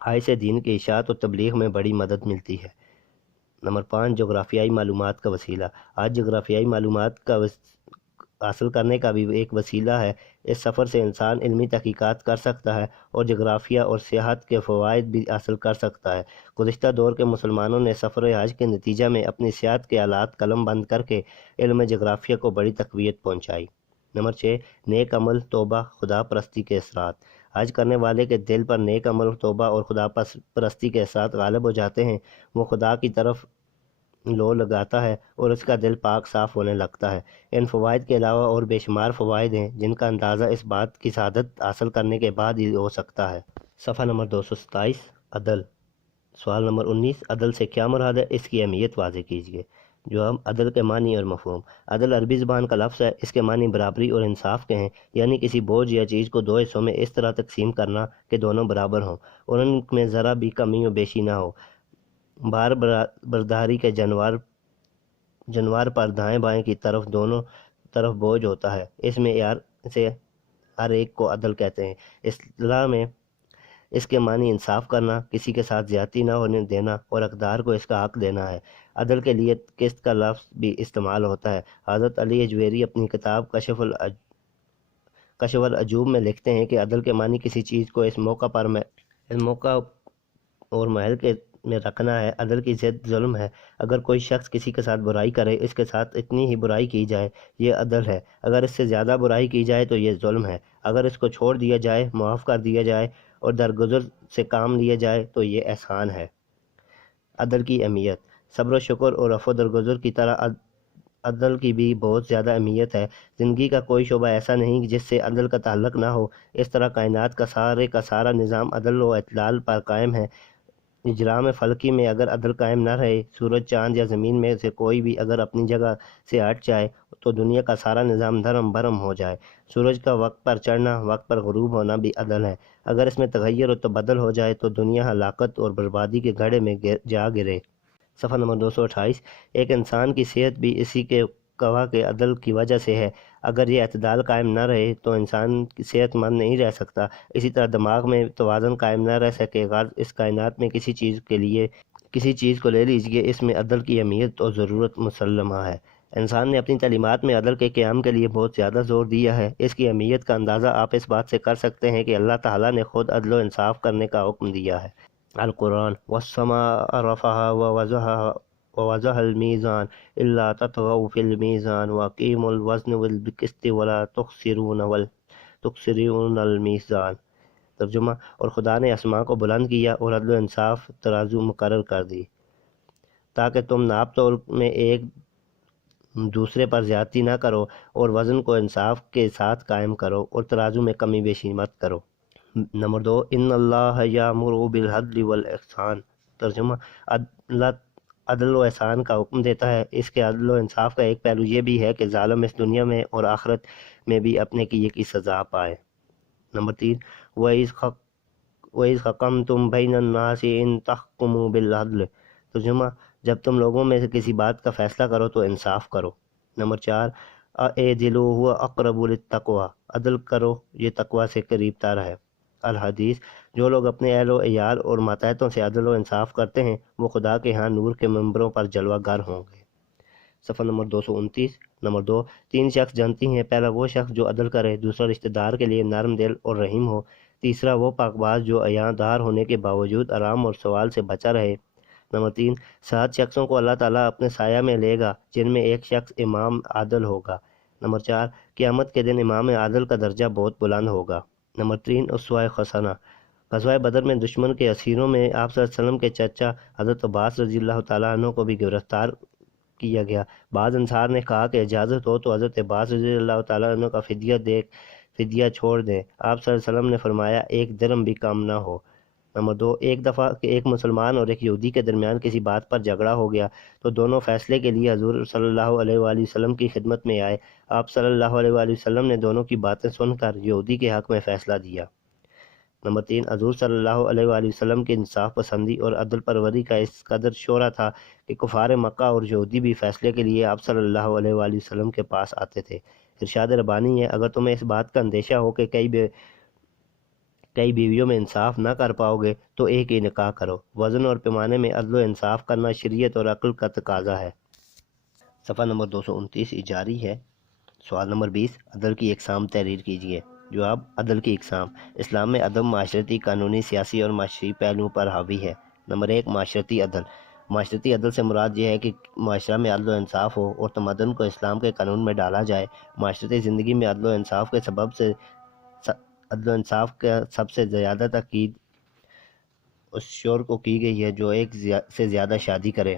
آج سے دین کی اشاعت اور تبلیغ میں بڑی مدد ملتی ہے۔ نمبر 5، جغرافیائی معلومات کا وسیلہ۔ آج جغرافیائی معلومات کا حاصل کرنے کا بھی ایک وسیلہ ہے۔ اس سفر سے انسان علمی تحقیقات کر سکتا ہے اور جغرافیہ اور سیاحت کے فوائد بھی حاصل کر سکتا ہے۔ گزشتہ دور کے مسلمانوں نے سفر حج کے نتیجہ میں اپنی سیاحت کے آلات قلم بند کر کے علم جغرافیہ کو بڑی تقویت پہنچائی۔ نمبر 6، نیک عمل، توبہ، خدا پرستی کے اثرات۔ حج کرنے والے کے دل پر نیک عمل، توبہ اور خدا پرستی کے اثرات غالب ہو جاتے ہیں، وہ خدا کی طرف لو لگاتا ہے اور اس کا دل پاک صاف ہونے لگتا ہے۔ ان فوائد کے علاوہ اور بے شمار فوائد ہیں جن کا اندازہ اس بات کی سعادت حاصل کرنے کے بعد ہی ہو سکتا ہے۔ صفحہ نمبر 227، عدل۔ سوال نمبر 19، عدل سے کیا مراد ہے؟ اس کی اہمیت واضح کیجیے۔ جواب، عدل کے معنی اور مفہوم۔ عدل عربی زبان کا لفظ ہے، اس کے معنی برابری اور انصاف کے ہیں، یعنی کسی بوجھ یا چیز کو دو حصوں میں اس طرح تقسیم کرنا کہ دونوں برابر ہوں اور ان میں ذرا بھی کمی و بیشی نہ ہو۔ بار برداری کے جنوار پر دائیں بائیں کی طرف دونوں طرف بوجھ ہوتا ہے، اس میں سے ہر ایک کو عدل کہتے ہیں۔ اصطلاح میں اس کے معنی انصاف کرنا، کسی کے ساتھ زیادتی نہ ہونے دینا اور حقدار کو اس کا حق دینا ہے۔ عدل کے لیے قسط کا لفظ بھی استعمال ہوتا ہے۔ حضرت علی اجویری اپنی کتاب کشف العجوب میں لکھتے ہیں کہ عدل کے معنی کسی چیز کو اس موقع اور محل میں رکھنا ہے۔ عدل کی ضد ظلم ہے۔ اگر کوئی شخص کسی کے ساتھ برائی کرے، اس کے ساتھ اتنی ہی برائی کی جائے، یہ عدل ہے۔ اگر اس سے زیادہ برائی کی جائے تو یہ ظلم ہے۔ اگر اس کو چھوڑ دیا جائے، معاف کر دیا جائے اور درگزر سے کام لیا جائے تو یہ احسان ہے۔ عدل کی اہمیت۔ صبر و شکر اور عفو درگزر کی طرح عدل کی بھی بہت زیادہ اہمیت ہے۔ زندگی کا کوئی شعبہ ایسا نہیں جس سے عدل کا تعلق نہ ہو۔ اس طرح کائنات کا سارا نظام عدل و اعتدال پر قائم ہے۔ اجرام فلکی میں اگر عدل قائم نہ رہے، سورج، چاند یا زمین میں سے کوئی بھی اگر اپنی جگہ سے ہٹ جائے تو دنیا کا سارا نظام دھرم بھرم ہو جائے۔ سورج کا وقت پر چڑھنا، وقت پر غروب ہونا بھی عدل ہے۔ اگر اس میں تغیر و تبدل ہو جائے تو دنیا ہلاکت اور بربادی کے گڑھے میں جا گرے۔ صفحہ نمبر 228، ایک انسان کی صحت بھی اسی کے گواہ کے عدل کی وجہ سے ہے۔ اگر یہ اعتدال قائم نہ رہے تو انسان صحت مند نہیں رہ سکتا۔ اسی طرح دماغ میں توازن قائم نہ رہ سکے گا۔ اس کائنات میں کسی چیز کو لے لیجیے، اس میں عدل کی اہمیت اور ضرورت مسلمہ ہے۔ انسان نے اپنی تعلیمات میں عدل کے قیام کے لیے بہت زیادہ زور دیا ہے۔ اس کی اہمیت کا اندازہ آپ اس بات سے کر سکتے ہیں کہ اللہ تعالیٰ نے خود عدل و انصاف کرنے کا حکم دیا ہے۔ القرآن، والسماء رفعها ووضع الميزان الا تطغوا في الميزان واقيموا الوزن بالقسط ولا تخسرون الميزان۔ ترجمہ، اور خدا نے آسمان کو بلند کیا اور عدل و انصاف ترازو مقرر کر دی تاکہ تم ناپ تول میں ایک دوسرے پر زیادتی نہ کرو اور وزن کو انصاف کے ساتھ قائم کرو اور ترازو میں کمی بیشی مت کرو۔ نمبر 2، ان اللہ یامر بالعدل والاحسان۔ ترجمہ، اللہ عدل و احسان کا حکم دیتا ہے۔ اس کے عدل و انصاف کا ایک پہلو یہ بھی ہے کہ ظالم اس دنیا میں اور آخرت میں بھی اپنے کیے کی سزا پائے۔ نمبر 3، وَإِذْ حَكَمْتُمْ بَيْنَ النَّاسِ أَن تَحْكُمُوا بِالْعَدْلِ۔ ترجمہ، جب تم لوگوں میں سے کسی بات کا فیصلہ کرو تو انصاف کرو۔ نمبر 4، اعدلوا هو اقرب للتقوی۔ عدل کرو، یہ تقوی سے قریب تر ہے۔ الحدیث، جو لوگ اپنے اہل و عیال اور ماتحتوں سے عدل و انصاف کرتے ہیں وہ خدا کے ہاں نور کے منبروں پر جلوہ گر ہوں گے۔ صفحہ نمبر 229۔ نمبر 2، 3 شخص جانتی ہیں۔ پہلا وہ شخص جو عدل کرے، دوسرا رشتہ دار کے لیے نرم دل اور رحیم ہو، تیسرا وہ پاکباز جو عیاں دار ہونے کے باوجود آرام اور سوال سے بچا رہے۔ نمبر 3، 7 شخصوں کو اللہ تعالیٰ اپنے سایہ میں لے گا جن میں ایک شخص امام عادل ہوگا۔ نمبر 4، قیامت کے دن امام عادل کا درجہ بہت بلند ہوگا۔ نمبر 3 اسوہ حسنہ۔ غزوہ بدر میں دشمن کے اسیروں میں آپ صلی اللہ علیہ وسلم کے چچا حضرت عباس رضی اللہ تعالیٰ عنہ کو بھی گرفتار کیا گیا۔ بعض انصار نے کہا کہ اجازت ہو تو حضرت عباس رضی اللہ تعالیٰ عنہ کا فدیہ چھوڑ دیں۔ آپ صلی اللہ علیہ وسلم نے فرمایا ایک درہم بھی کم نہ ہو۔ نمبر 2 ایک دفعہ کہ ایک مسلمان اور ایک یہودی کے درمیان کسی بات پر جھگڑا ہو گیا تو دونوں فیصلے کے لیے حضور صلی اللہ علیہ وآلہ وسلم کی خدمت میں آئے۔ آپ صلی اللہ علیہ وآلہ وسلم نے دونوں کی باتیں سن کر یہودی کے حق میں فیصلہ دیا۔ نمبر 3 حضور صلی اللہ علیہ وآلہ وسلم کی انصاف پسندی اور عدل پروری کا اس قدر شعرہ تھا کہ کفار مکہ اور یہودی بھی فیصلے کے لیے آپ صلی اللہ علیہ وآلہ وسلم کے پاس آتے تھے۔ ارشاد ربانی ہے اگر تمہیں اس بات کا اندیشہ ہو کہ کئی بیویوں میں انصاف نہ کر پاؤ گے تو ایک ہی نکاح کرو۔ وزن اور پیمانے میں عدل و انصاف کرنا شریعت اور عقل کا تقاضا ہے۔ صفحہ نمبر 229 اجاری ہے۔ سوال نمبر 20 عدل کی اقسام تحریر کیجیے۔ جواب عدل کی اقسام۔ اسلام میں عدل معاشرتی، قانونی، سیاسی اور معاشی پہلوؤں پر حاوی ہے۔ نمبر 1 معاشرتی عدل۔ معاشرتی عدل سے مراد یہ ہے کہ معاشرہ میں عدل و انصاف ہو اور تمدن کو اسلام کے قانون میں ڈالا جائے۔ معاشرتی زندگی میں عدل و انصاف کا سب سے زیادہ تاکید اس شور کو کی گئی ہے جو ایک سے زیادہ شادی کرے۔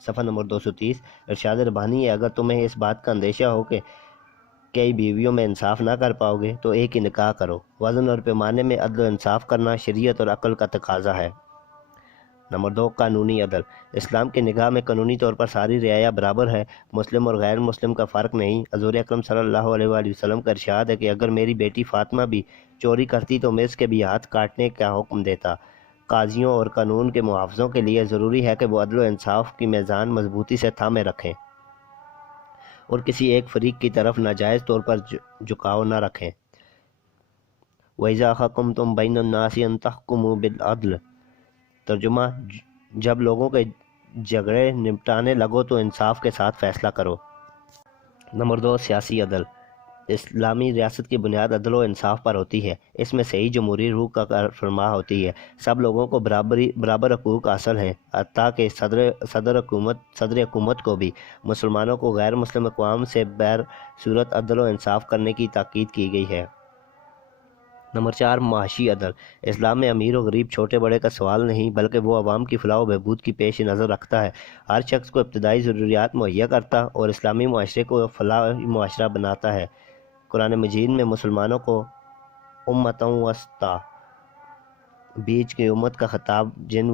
صفحہ نمبر 230 ارشاد ربانی ہے اگر تمہیں اس بات کا اندیشہ ہو کہ کئی بیویوں میں انصاف نہ کر پاؤ گے تو ایک ہی نکاح کرو۔ وزن اور پیمانے میں عدل و انصاف کرنا شریعت اور عقل کا تقاضا ہے۔ نمبر 2 قانونی عدل۔ اسلام کی نگاہ میں قانونی طور پر ساری رعایا برابر ہے، مسلم اور غیر مسلم کا فرق نہیں۔ حضور اکرم صلی اللہ علیہ وآلہ وسلم کا ارشاد ہے کہ اگر میری بیٹی فاطمہ بھی چوری کرتی تو میں اس کے بھی ہاتھ کاٹنے کا حکم دیتا۔ قاضیوں اور قانون کے محافظوں کے لیے ضروری ہے کہ وہ عدل و انصاف کی میزان مضبوطی سے تھامے رکھیں اور کسی ایک فریق کی طرف ناجائز طور پر جھکاؤ نہ رکھیں۔ وَإِذَا حَكَمْتُم بَيْنَ النَّاسِ أَن تَحْكُمُوا بِالْعَدْلِ۔ ترجمہ جب لوگوں کے جھگڑے نمٹانے لگو تو انصاف کے ساتھ فیصلہ کرو۔ نمبر 2 سیاسی عدل۔ اسلامی ریاست کی بنیاد عدل و انصاف پر ہوتی ہے۔ اس میں صحیح جمہوری روح کا کار فرما ہوتی ہے۔ سب لوگوں کو برابر حقوق حاصل ہیں، حتیٰ کہ صدر حکومت کو بھی۔ مسلمانوں کو غیر مسلم اقوام سے بہر صورت عدل و انصاف کرنے کی تاکید کی گئی ہے۔ نمبر 4 معاشی عدل۔ اسلام میں امیر و غریب، چھوٹے بڑے کا سوال نہیں بلکہ وہ عوام کی فلاح و بہبود کی پیش نظر رکھتا ہے۔ ہر شخص کو ابتدائی ضروریات مہیا کرتا اور اسلامی معاشرے کو فلاحی معاشرہ بناتا ہے۔ قرآن مجید میں مسلمانوں کو امۃ وسطیٰ، بیچ کی امت کا خطاب جن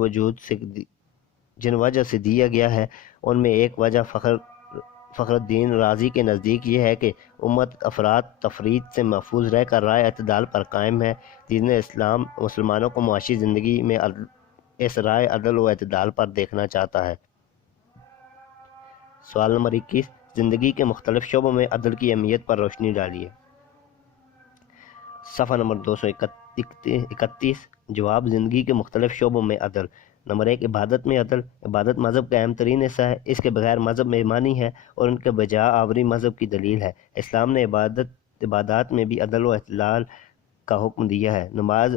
وجہ سے دیا گیا ہے ان میں ایک وجہ فخر الدین رازی کے نزدیک یہ ہے کہ امت افراط تفریط سے محفوظ رہ کر رائے اعتدال پر قائم ہے۔ دین اسلام مسلمانوں کو معاشی زندگی میں اس رائے عدل و اعتدال پر دیکھنا چاہتا ہے۔ سوال نمبر 21 زندگی کے مختلف شعبوں میں عدل کی اہمیت پر روشنی ڈالیے۔ صفحہ نمبر 231 جواب زندگی کے مختلف شعبوں میں عدل۔ نمبر 1 عبادت میں عدل۔ عبادت مذہب کا اہم ترین حصہ ہے، اس کے بغیر مذہب بےمعنی ہے اور ان کے بجا آوری مذہب کی دلیل ہے۔ اسلام نے عبادات میں بھی عدل و اعتدال کا حکم دیا ہے۔ نماز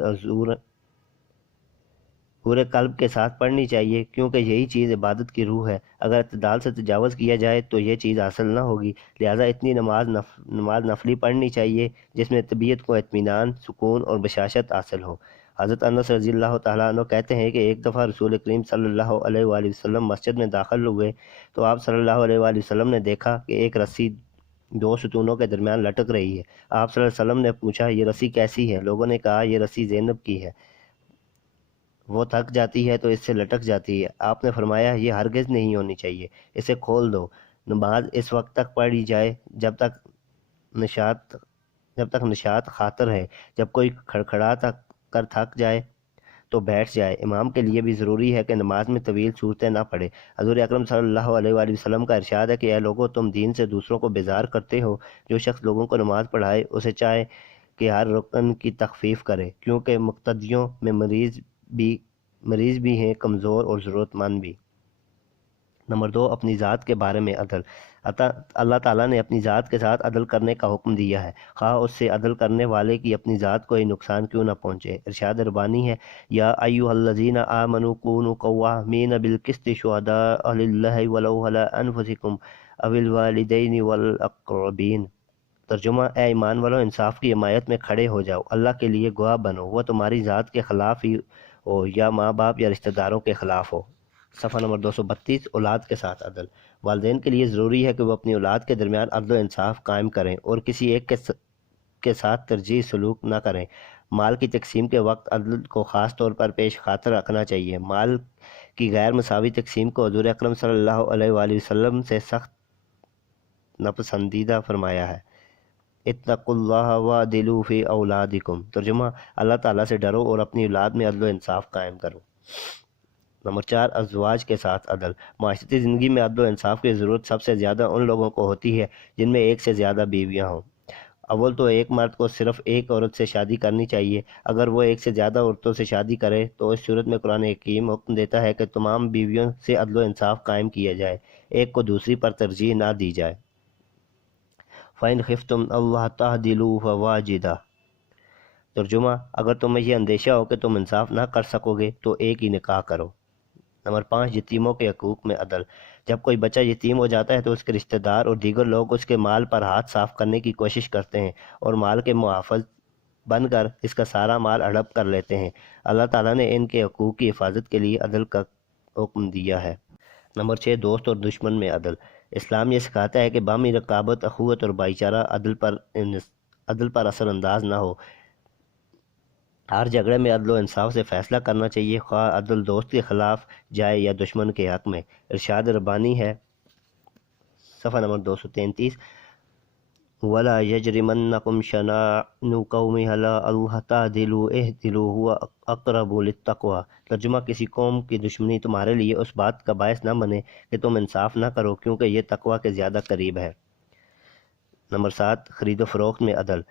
پورے قلب کے ساتھ پڑھنی چاہیے کیونکہ یہی چیز عبادت کی روح ہے۔ اگر اعتدال سے تجاوز کیا جائے تو یہ چیز حاصل نہ ہوگی، لہٰذا اتنی نماز نفلی پڑھنی چاہیے جس میں طبیعت کو اطمینان، سکون اور بشاشت حاصل ہو۔ حضرت انس رضی اللہ تعالیٰ عنہ کہتے ہیں کہ ایک دفعہ رسول کریم صلی اللہ علیہ وآلہ وسلم مسجد میں داخل ہوئے تو آپ صلی اللہ علیہ وآلہ وسلم نے دیکھا کہ ایک رسی 2 ستونوں کے درمیان لٹک رہی ہے۔ آپ صلی اللہ علیہ وسلم نے پوچھا یہ رسی کیسی ہے؟ لوگوں نے کہا یہ رسی زینب کی ہے، وہ تھک جاتی ہے تو اس سے لٹک جاتی ہے۔ آپ نے فرمایا یہ ہرگز نہیں ہونی چاہیے، اسے کھول دو۔ نماز اس وقت تک پڑھی جائے جب تک نشاط خاطر ہے، جب کوئی کھڑکھڑا کر تھک جائے تو بیٹھ جائے۔ امام کے لیے بھی ضروری ہے کہ نماز میں طویل صورتیں نہ پڑھے۔ حضور اکرم صلی اللہ علیہ وآلہ وسلم کا ارشاد ہے کہ اے لوگو تم دین سے دوسروں کو بیزار کرتے ہو۔ جو شخص لوگوں کو نماز پڑھائے اسے چاہے کہ ہر رکن کی تخفیف کرے، کیونکہ مقتدیوں میں مریض بھی ہیں، کمزور اور ضرورت مند بھی۔ نمبر 2 اپنی ذات کے بارے میں عدل۔ اللہ تعالیٰ نے اپنی ذات کے ساتھ عدل کرنے کا حکم دیا ہے، خواہ اس سے عدل کرنے والے کی اپنی ذات کو ہی نقصان کیوں نہ پہنچے۔ ارشاد ربانی ہے یا ایھا الذین آمنوا کونوا قوامین بالقسط شہداء للہ ولو علی انفسکم او الوالدین والاقربین۔ ترجمہ: اے ایمان والو، انصاف کی حمایت میں کھڑے ہو جاؤ، اللہ کے لیے گواہ بنو، وہ تمہاری ذات کے خلاف ہی ہو یا ماں باپ یا رشتہ داروں کے خلاف ہو۔ صفحہ نمبر 232۔ اولاد کے ساتھ عدل۔ والدین کے لیے ضروری ہے کہ وہ اپنی اولاد کے درمیان عدل و انصاف قائم کریں اور کسی ایک کے ساتھ ترجیحی سلوک نہ کریں۔ مال کی تقسیم کے وقت عدل کو خاص طور پر پیش خاطر رکھنا چاہیے۔ مال کی غیر مساوی تقسیم کو حضور اکرم صلی اللہ علیہ وآلہ وسلم سے سخت ناپسندیدہ فرمایا ہے۔ اتقوا اللہ وعدلوا فی اولادکم۔ ترجمہ: اللہ تعالیٰ سے ڈرو اور اپنی اولاد میں عدل و انصاف قائم کرو۔ نمبر 4، ازواج کے ساتھ عدل۔ معاشرتی زندگی میں عدل و انصاف کی ضرورت سب سے زیادہ ان لوگوں کو ہوتی ہے جن میں ایک سے زیادہ بیویاں ہوں۔ اول تو ایک مرد کو صرف ایک عورت سے شادی کرنی چاہیے۔ اگر وہ ایک سے زیادہ عورتوں سے شادی کرے تو اس صورت میں قرآن حکیم حکم دیتا ہے کہ تمام بیویوں سے عدل و انصاف قائم کیا جائے، ایک کو دوسری پر ترجیح نہ دی جائے۔ فَإِنْ خِفْتُمْ أَلَّا تَعْدِلُوا فَوَاحِدَةً۔ ترجمہ: اگر تمہیں یہ اندیشہ ہو کہ تم انصاف نہ کر سکو گے تو ایک ہی نکاح کرو۔ نمبر 5، یتیموں کے حقوق میں عدل۔ جب کوئی بچہ یتیم ہو جاتا ہے تو اس کے رشتہ دار اور دیگر لوگ اس کے مال پر ہاتھ صاف کرنے کی کوشش کرتے ہیں اور مال کے محافظ بن کر اس کا سارا مال ہڑپ کر لیتے ہیں۔ اللہ تعالیٰ نے ان کے حقوق کی حفاظت کے لیے عدل کا حکم دیا ہے۔ نمبر 6، دوست اور دشمن میں عدل۔ اسلام یہ سکھاتا ہے کہ باہمی رقابت، اخوت اور بھائی چارہ عدل پر اثر انداز نہ ہو۔ ہر جھگڑے میں عدل و انصاف سے فیصلہ کرنا چاہیے، خواہ عدل دوست کے خلاف جائے یا دشمن کے حق میں۔ ارشاد ربانی ہے، صفحہ نمبر 233، وَلَا يَجْرِمَنَّكُمْ شَنَآنُ قَوْمٍ عَلَىٰ أَلَّا تَعْدِلُوا اعْدِلُوا هُوَ أَقْرَبُ لِلتَّقْوَىٰ۔ ترجمہ: کسی قوم کی دشمنی تمہارے لیے اس بات کا باعث نہ بنے کہ تم انصاف نہ کرو، کیونکہ یہ تقویٰ کے زیادہ قریب ہے۔ نمبر 7، خرید و فروخت میں عدل۔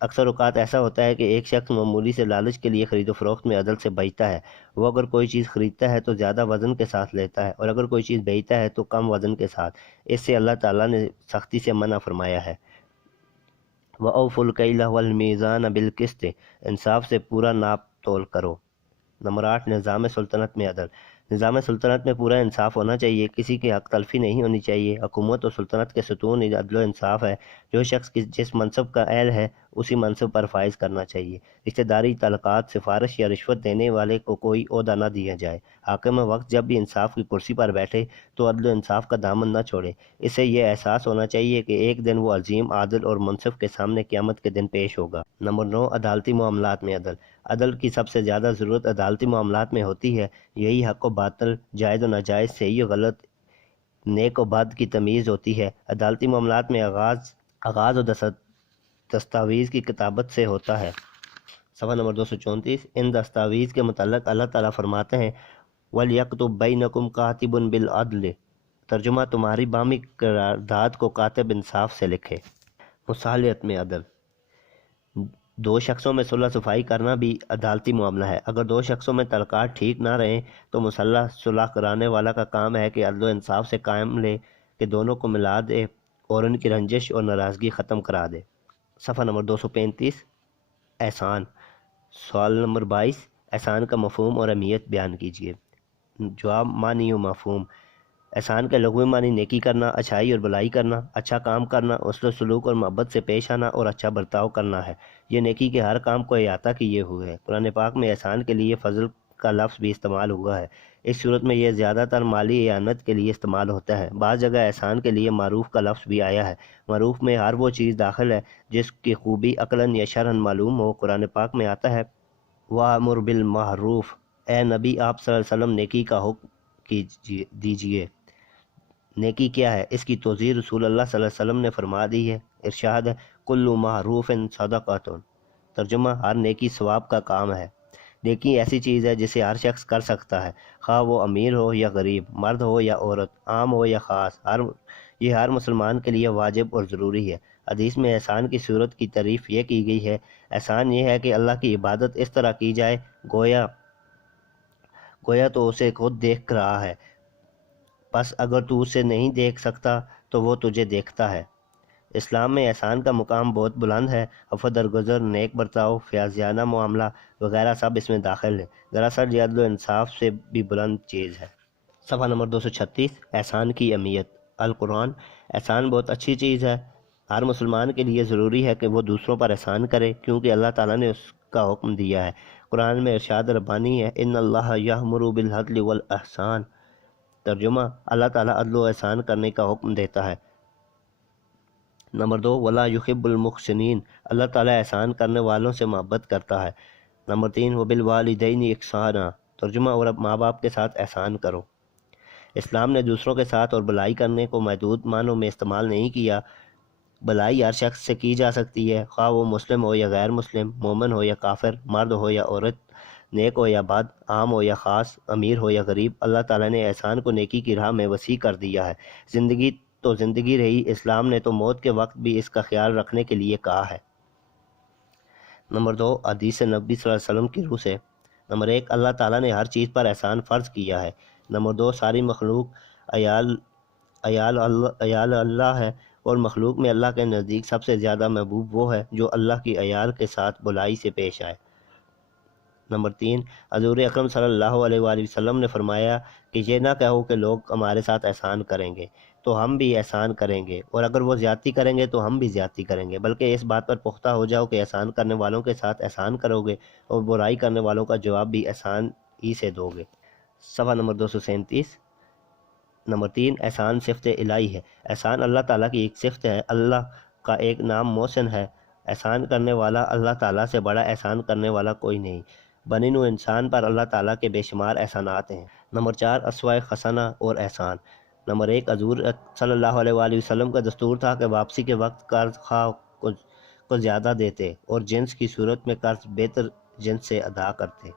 اکثر اوقات ایسا ہوتا ہے کہ ایک شخص معمولی سے لالچ کے لیے خرید و فروخت میں عدل سے بیچتا ہے۔ وہ اگر کوئی چیز خریدتا ہے تو زیادہ وزن کے ساتھ لیتا ہے اور اگر کوئی چیز بیچتا ہے تو کم وزن کے ساتھ۔ اس سے اللہ تعالیٰ نے سختی سے منع فرمایا ہے۔ وَأَوْفُوا الْكَيْلَ وَالْمِيزَانَ بِالْقِسْطِ۔ انصاف سے پورا ناپ تول کرو۔ نمبر 8، نظام سلطنت میں عدل۔ نظام سلطنت میں پورا انصاف ہونا چاہیے، کسی کی حق تلفی نہیں ہونی چاہیے۔ حکومت اور سلطنت کے ستون عدل و انصاف ہے۔ جو شخص جس منصب کا اہل ہے اسی منصب پر فائز کرنا چاہیے۔ رشتہ داری، تعلقات، سفارش یا رشوت دینے والے کو کوئی عہدہ نہ دیا جائے۔ حاکم وقت جب بھی انصاف کی کرسی پر بیٹھے تو عدل و انصاف کا دامن نہ چھوڑے۔ اسے یہ احساس ہونا چاہیے کہ ایک دن وہ عظیم عادل اور منصف کے سامنے قیامت کے دن پیش ہوگا۔ نمبر 9، عدالتی معاملات میں عدل۔ عدل کی سب سے زیادہ ضرورت عدالتی معاملات میں ہوتی ہے۔ یہی حق و باطل، جائز و ناجائز، صحیح و غلط، نیک و بد کی تمیز ہوتی ہے۔ عدالتی معاملات میں آغاز و دستاویز کی کتابت سے ہوتا ہے۔ صفحہ نمبر 234۔ ان دستاویز کے متعلق اللہ تعالیٰ فرماتے ہیں، وَلْيَكْتُبْ بَيْنَكُمْ كَاتِبٌ بِالْعَدْلِ۔ ترجمہ: تمہاری باہمی قرارداد کو کاتب انصاف سے لکھے۔ مصالحت میں عدل۔ دو شخصوں میں صلح صفائی کرنا بھی عدالتی معاملہ ہے۔ اگر دو شخصوں میں تعلقات ٹھیک نہ رہیں تو مصلح صلح کرانے والا کا کام ہے کہ عدل و انصاف سے قائم لے کہ دونوں کو ملا دے اور ان کی رنجش اور ناراضگی ختم کرا دے۔ صفحہ نمبر 235۔ احسان۔ سوال نمبر 22، احسان کا مفہوم اور اہمیت بیان کیجیے۔ جواب، معنی و مفہوم۔ احسان کا لغوی معنی نیکی کرنا، اچھائی اور بھلائی کرنا، اچھا کام کرنا، حسن و سلوک اور محبت سے پیش آنا اور اچھا برتاؤ کرنا ہے۔ یہ نیکی کے ہر کام کو احاطہ کیے ہوئے ہے۔ قرآن پاک میں احسان کے لیے فضل کا لفظ بھی استعمال ہوا ہے۔ اس صورت میں یہ زیادہ تر مالی اعانت کے لیے استعمال ہوتا ہے۔ بعض جگہ احسان کے لیے معروف کا لفظ بھی آیا ہے۔ معروف میں ہر وہ چیز داخل ہے جس کی خوبی عقلاً یا شرعاً معلوم ہو۔ قرآن پاک میں آتا ہے، وَأْمُرْ بِالْمَعْرُوفِ۔ اے نبی، آپ صلی اللہ علیہ وسلم نیکی کا حکم دیجیے۔ نیکی کیا ہے؟ اس کی توضیح رسول اللہ صلی اللہ علیہ وسلم نے فرما دی ہے۔ ارشاد ہے، کُلُّ مَعْرُوفٍ صَدَقَةٌ۔ ترجمہ: ہر نیکی ثواب کا کام ہے۔ نیکی ایسی چیز ہے جسے ہر شخص کر سکتا ہے، خواہ وہ امیر ہو یا غریب، مرد ہو یا عورت، عام ہو یا خاص، یہ ہر مسلمان کے لیے واجب اور ضروری ہے۔ حدیث میں احسان کی صورت کی تعریف یہ کی گئی ہے، احسان یہ ہے کہ اللہ کی عبادت اس طرح کی جائے گویا تو اسے خود دیکھ رہا ہے، پس اگر تو اسے نہیں دیکھ سکتا تو وہ تجھے دیکھتا ہے۔ اسلام میں احسان کا مقام بہت بلند ہے۔ عفو درگزر، نیک برتاؤ، فیاضیانہ معاملہ وغیرہ سب اس میں داخل ہے۔ دراصل یہ عدل و انصاف سے بھی بلند چیز ہے۔ صفحہ نمبر 236۔ احسان کی اہمیت۔ القرآن۔ احسان بہت اچھی چیز ہے۔ ہر مسلمان کے لیے ضروری ہے کہ وہ دوسروں پر احسان کرے، کیونکہ اللہ تعالیٰ نے اس کا حکم دیا ہے۔ قرآن میں ارشاد ربانی ہے، ان اللہ یأمر بالعدل والاحسان۔ ترجمہ، اللہ تعالیٰ عدل و احسان کرنے کا حکم دیتا ہے۔ نمبر 2، ولا یحب المحسنین، اللہ تعالیٰ احسان کرنے والوں سے محبت کرتا ہے۔ نمبر 3، وبالوالدین احسانا، ترجمہ، اور اب ماں باپ کے ساتھ احسان کرو۔ اسلام نے دوسروں کے ساتھ اور بھلائی کرنے کو محدود معنوں میں استعمال نہیں کیا۔ بھلائی ہر شخص سے کی جا سکتی ہے، خواہ وہ مسلم ہو یا غیر مسلم، مومن ہو یا کافر، مرد ہو یا عورت، نیک ہو یا بد، عام ہو یا خاص، امیر ہو یا غریب۔ اللہ تعالیٰ نے احسان کو نیکی کی راہ میں وسیع کر دیا ہے۔ زندگی تو زندگی رہی، اسلام نے تو موت کے وقت بھی اس کا خیال رکھنے کے لیے کہا ہے۔ نمبر 2، حدیث نبی صلی اللہ علیہ وسلم کی روح سے۔ نمبر 1، اللہ تعالیٰ نے ہر چیز پر احسان فرض کیا ہے۔ نمبر 2، ساری مخلوق عیال اللہ ہے، اور مخلوق میں اللہ کے نزدیک سب سے زیادہ محبوب وہ ہے جو اللہ کی عیال کے ساتھ بلائی سے پیش آئے۔ نمبر 3، حضور اکرم صلی اللہ علیہ وآلہ وسلم نے فرمایا کہ یہ نہ کہو کہ لوگ ہمارے ساتھ احسان کریں گے تو ہم بھی احسان کریں گے، اور اگر وہ زیادتی کریں گے تو ہم بھی زیادتی کریں گے، بلکہ اس بات پر پختہ ہو جاؤ کہ احسان کرنے والوں کے ساتھ احسان کرو گے اور برائی کرنے والوں کا جواب بھی احسان ہی سے دو گے۔ صفحہ نمبر 237۔ نمبر 3، احسان صفت الہی ہے۔ احسان اللہ تعالیٰ کی ایک صفت ہے۔ اللہ کا ایک نام محسن ہے۔ احسان کرنے والا اللہ تعالیٰ سے بڑا احسان کرنے والا کوئی نہیں۔ بنی نوع انسان پر اللہ تعالیٰ کے بے شمار احسانات ہیں۔ نمبر 4، اسوہ حسنہ اور احسان۔ نمبر 1، حضور صلی اللہ علیہ وآلہ وسلم کا دستور تھا کہ واپسی کے وقت قرض خواہ کو زیادہ دیتے اور جنس کی صورت میں قرض بہتر جنس سے ادا کرتے۔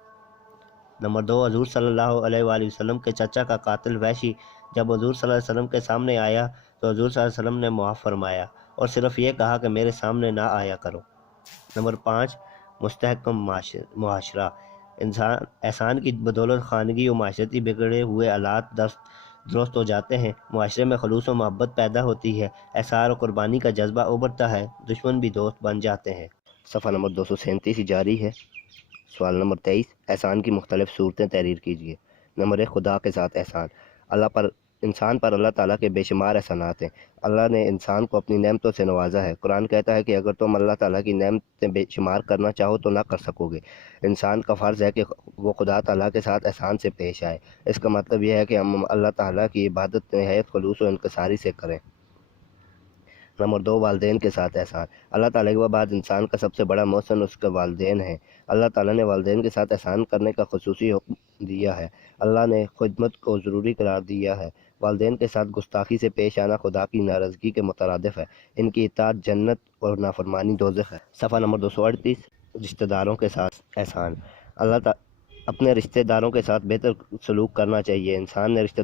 نمبر 2، حضور صلی اللہ علیہ وآلہ وسلم کے چچا کا قاتل وحشی جب حضور صلی اللہ علیہ وسلم کے سامنے آیا تو حضور صلی اللہ علیہ وسلم نے معاف فرمایا اور صرف یہ کہا کہ میرے سامنے نہ آیا کرو۔ نمبر 5، مستحکم معاشرہ۔ احسان کی بدولت خانگی و معاشرتی بگڑے ہوئے حالات درست ہو جاتے ہیں، معاشرے میں خلوص و محبت پیدا ہوتی ہے، احسان و قربانی کا جذبہ ابھرتا ہے، دشمن بھی دوست بن جاتے ہیں۔ صفحہ نمبر 237 جاری ہے۔ سوال نمبر 23، احسان کی مختلف صورتیں تحریر کیجیے۔ نمبر 1، خدا کے ساتھ احسان۔ انسان پر اللہ تعالیٰ کے بے شمار احسانات ہیں۔ اللہ نے انسان کو اپنی نعمتوں سے نوازا ہے۔ قرآن کہتا ہے کہ اگر تم اللہ تعالیٰ کی نعمتیں بے شمار کرنا چاہو تو نہ کر سکو گے۔ انسان کا فرض ہے کہ وہ خدا تعالیٰ کے ساتھ احسان سے پیش آئے۔ اس کا مطلب یہ ہے کہ ہم اللہ تعالیٰ کی عبادت نہایت خلوص و انکساری سے کریں۔ نمبر 2، والدین کے ساتھ احسان۔ اللہ تعالیٰ کے بعد انسان کا سب سے بڑا محسن اس کے والدین ہیں۔ اللہ تعالیٰ نے والدین کے ساتھ احسان کرنے کا خصوصی حکم دیا ہے۔ اللہ نے خدمت کو ضروری قرار دیا ہے۔ والدین کے ساتھ گستاخی سے پیش آنا خدا کی ناراضگی کے مترادف ہے۔ ان کی اطاعت جنت اور نافرمانی دوزخ ہے۔ صفحہ نمبر 238، رشتہ داروں کے ساتھ احسان۔ اپنے رشتہ داروں کے ساتھ بہتر سلوک کرنا چاہیے۔ اسلام نے رشتہ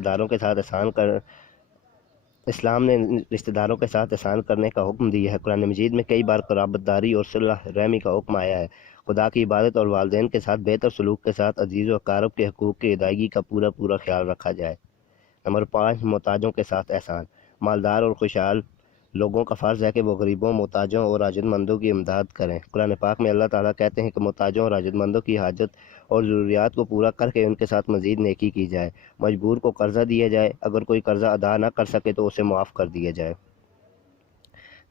داروں کے ساتھ احسان کرنے کا حکم دیا ہے۔ قرآن مجید میں کئی بار قرابت داری اور صلہ رحمی کا حکم آیا ہے۔ خدا کی عبادت اور والدین کے ساتھ بہتر سلوک کے ساتھ عزیز و اقارب کے حقوق کی ادائیگی کا پورا خیال رکھا جائے۔ نمبر 5، محتاجوں کے ساتھ احسان۔ مالدار اور خوشحال لوگوں کا فرض ہے کہ وہ غریبوں، محتاجوں اور حاجت مندوں کی امداد کریں۔ قرآن پاک میں اللہ تعالیٰ کہتے ہیں کہ محتاجوں اور حاجت مندوں کی حاجت اور ضروریات کو پورا کر کے ان کے ساتھ مزید نیکی کی جائے۔ مجبور کو قرضہ دیا جائے، اگر کوئی قرضہ ادا نہ کر سکے تو اسے معاف کر دیا جائے۔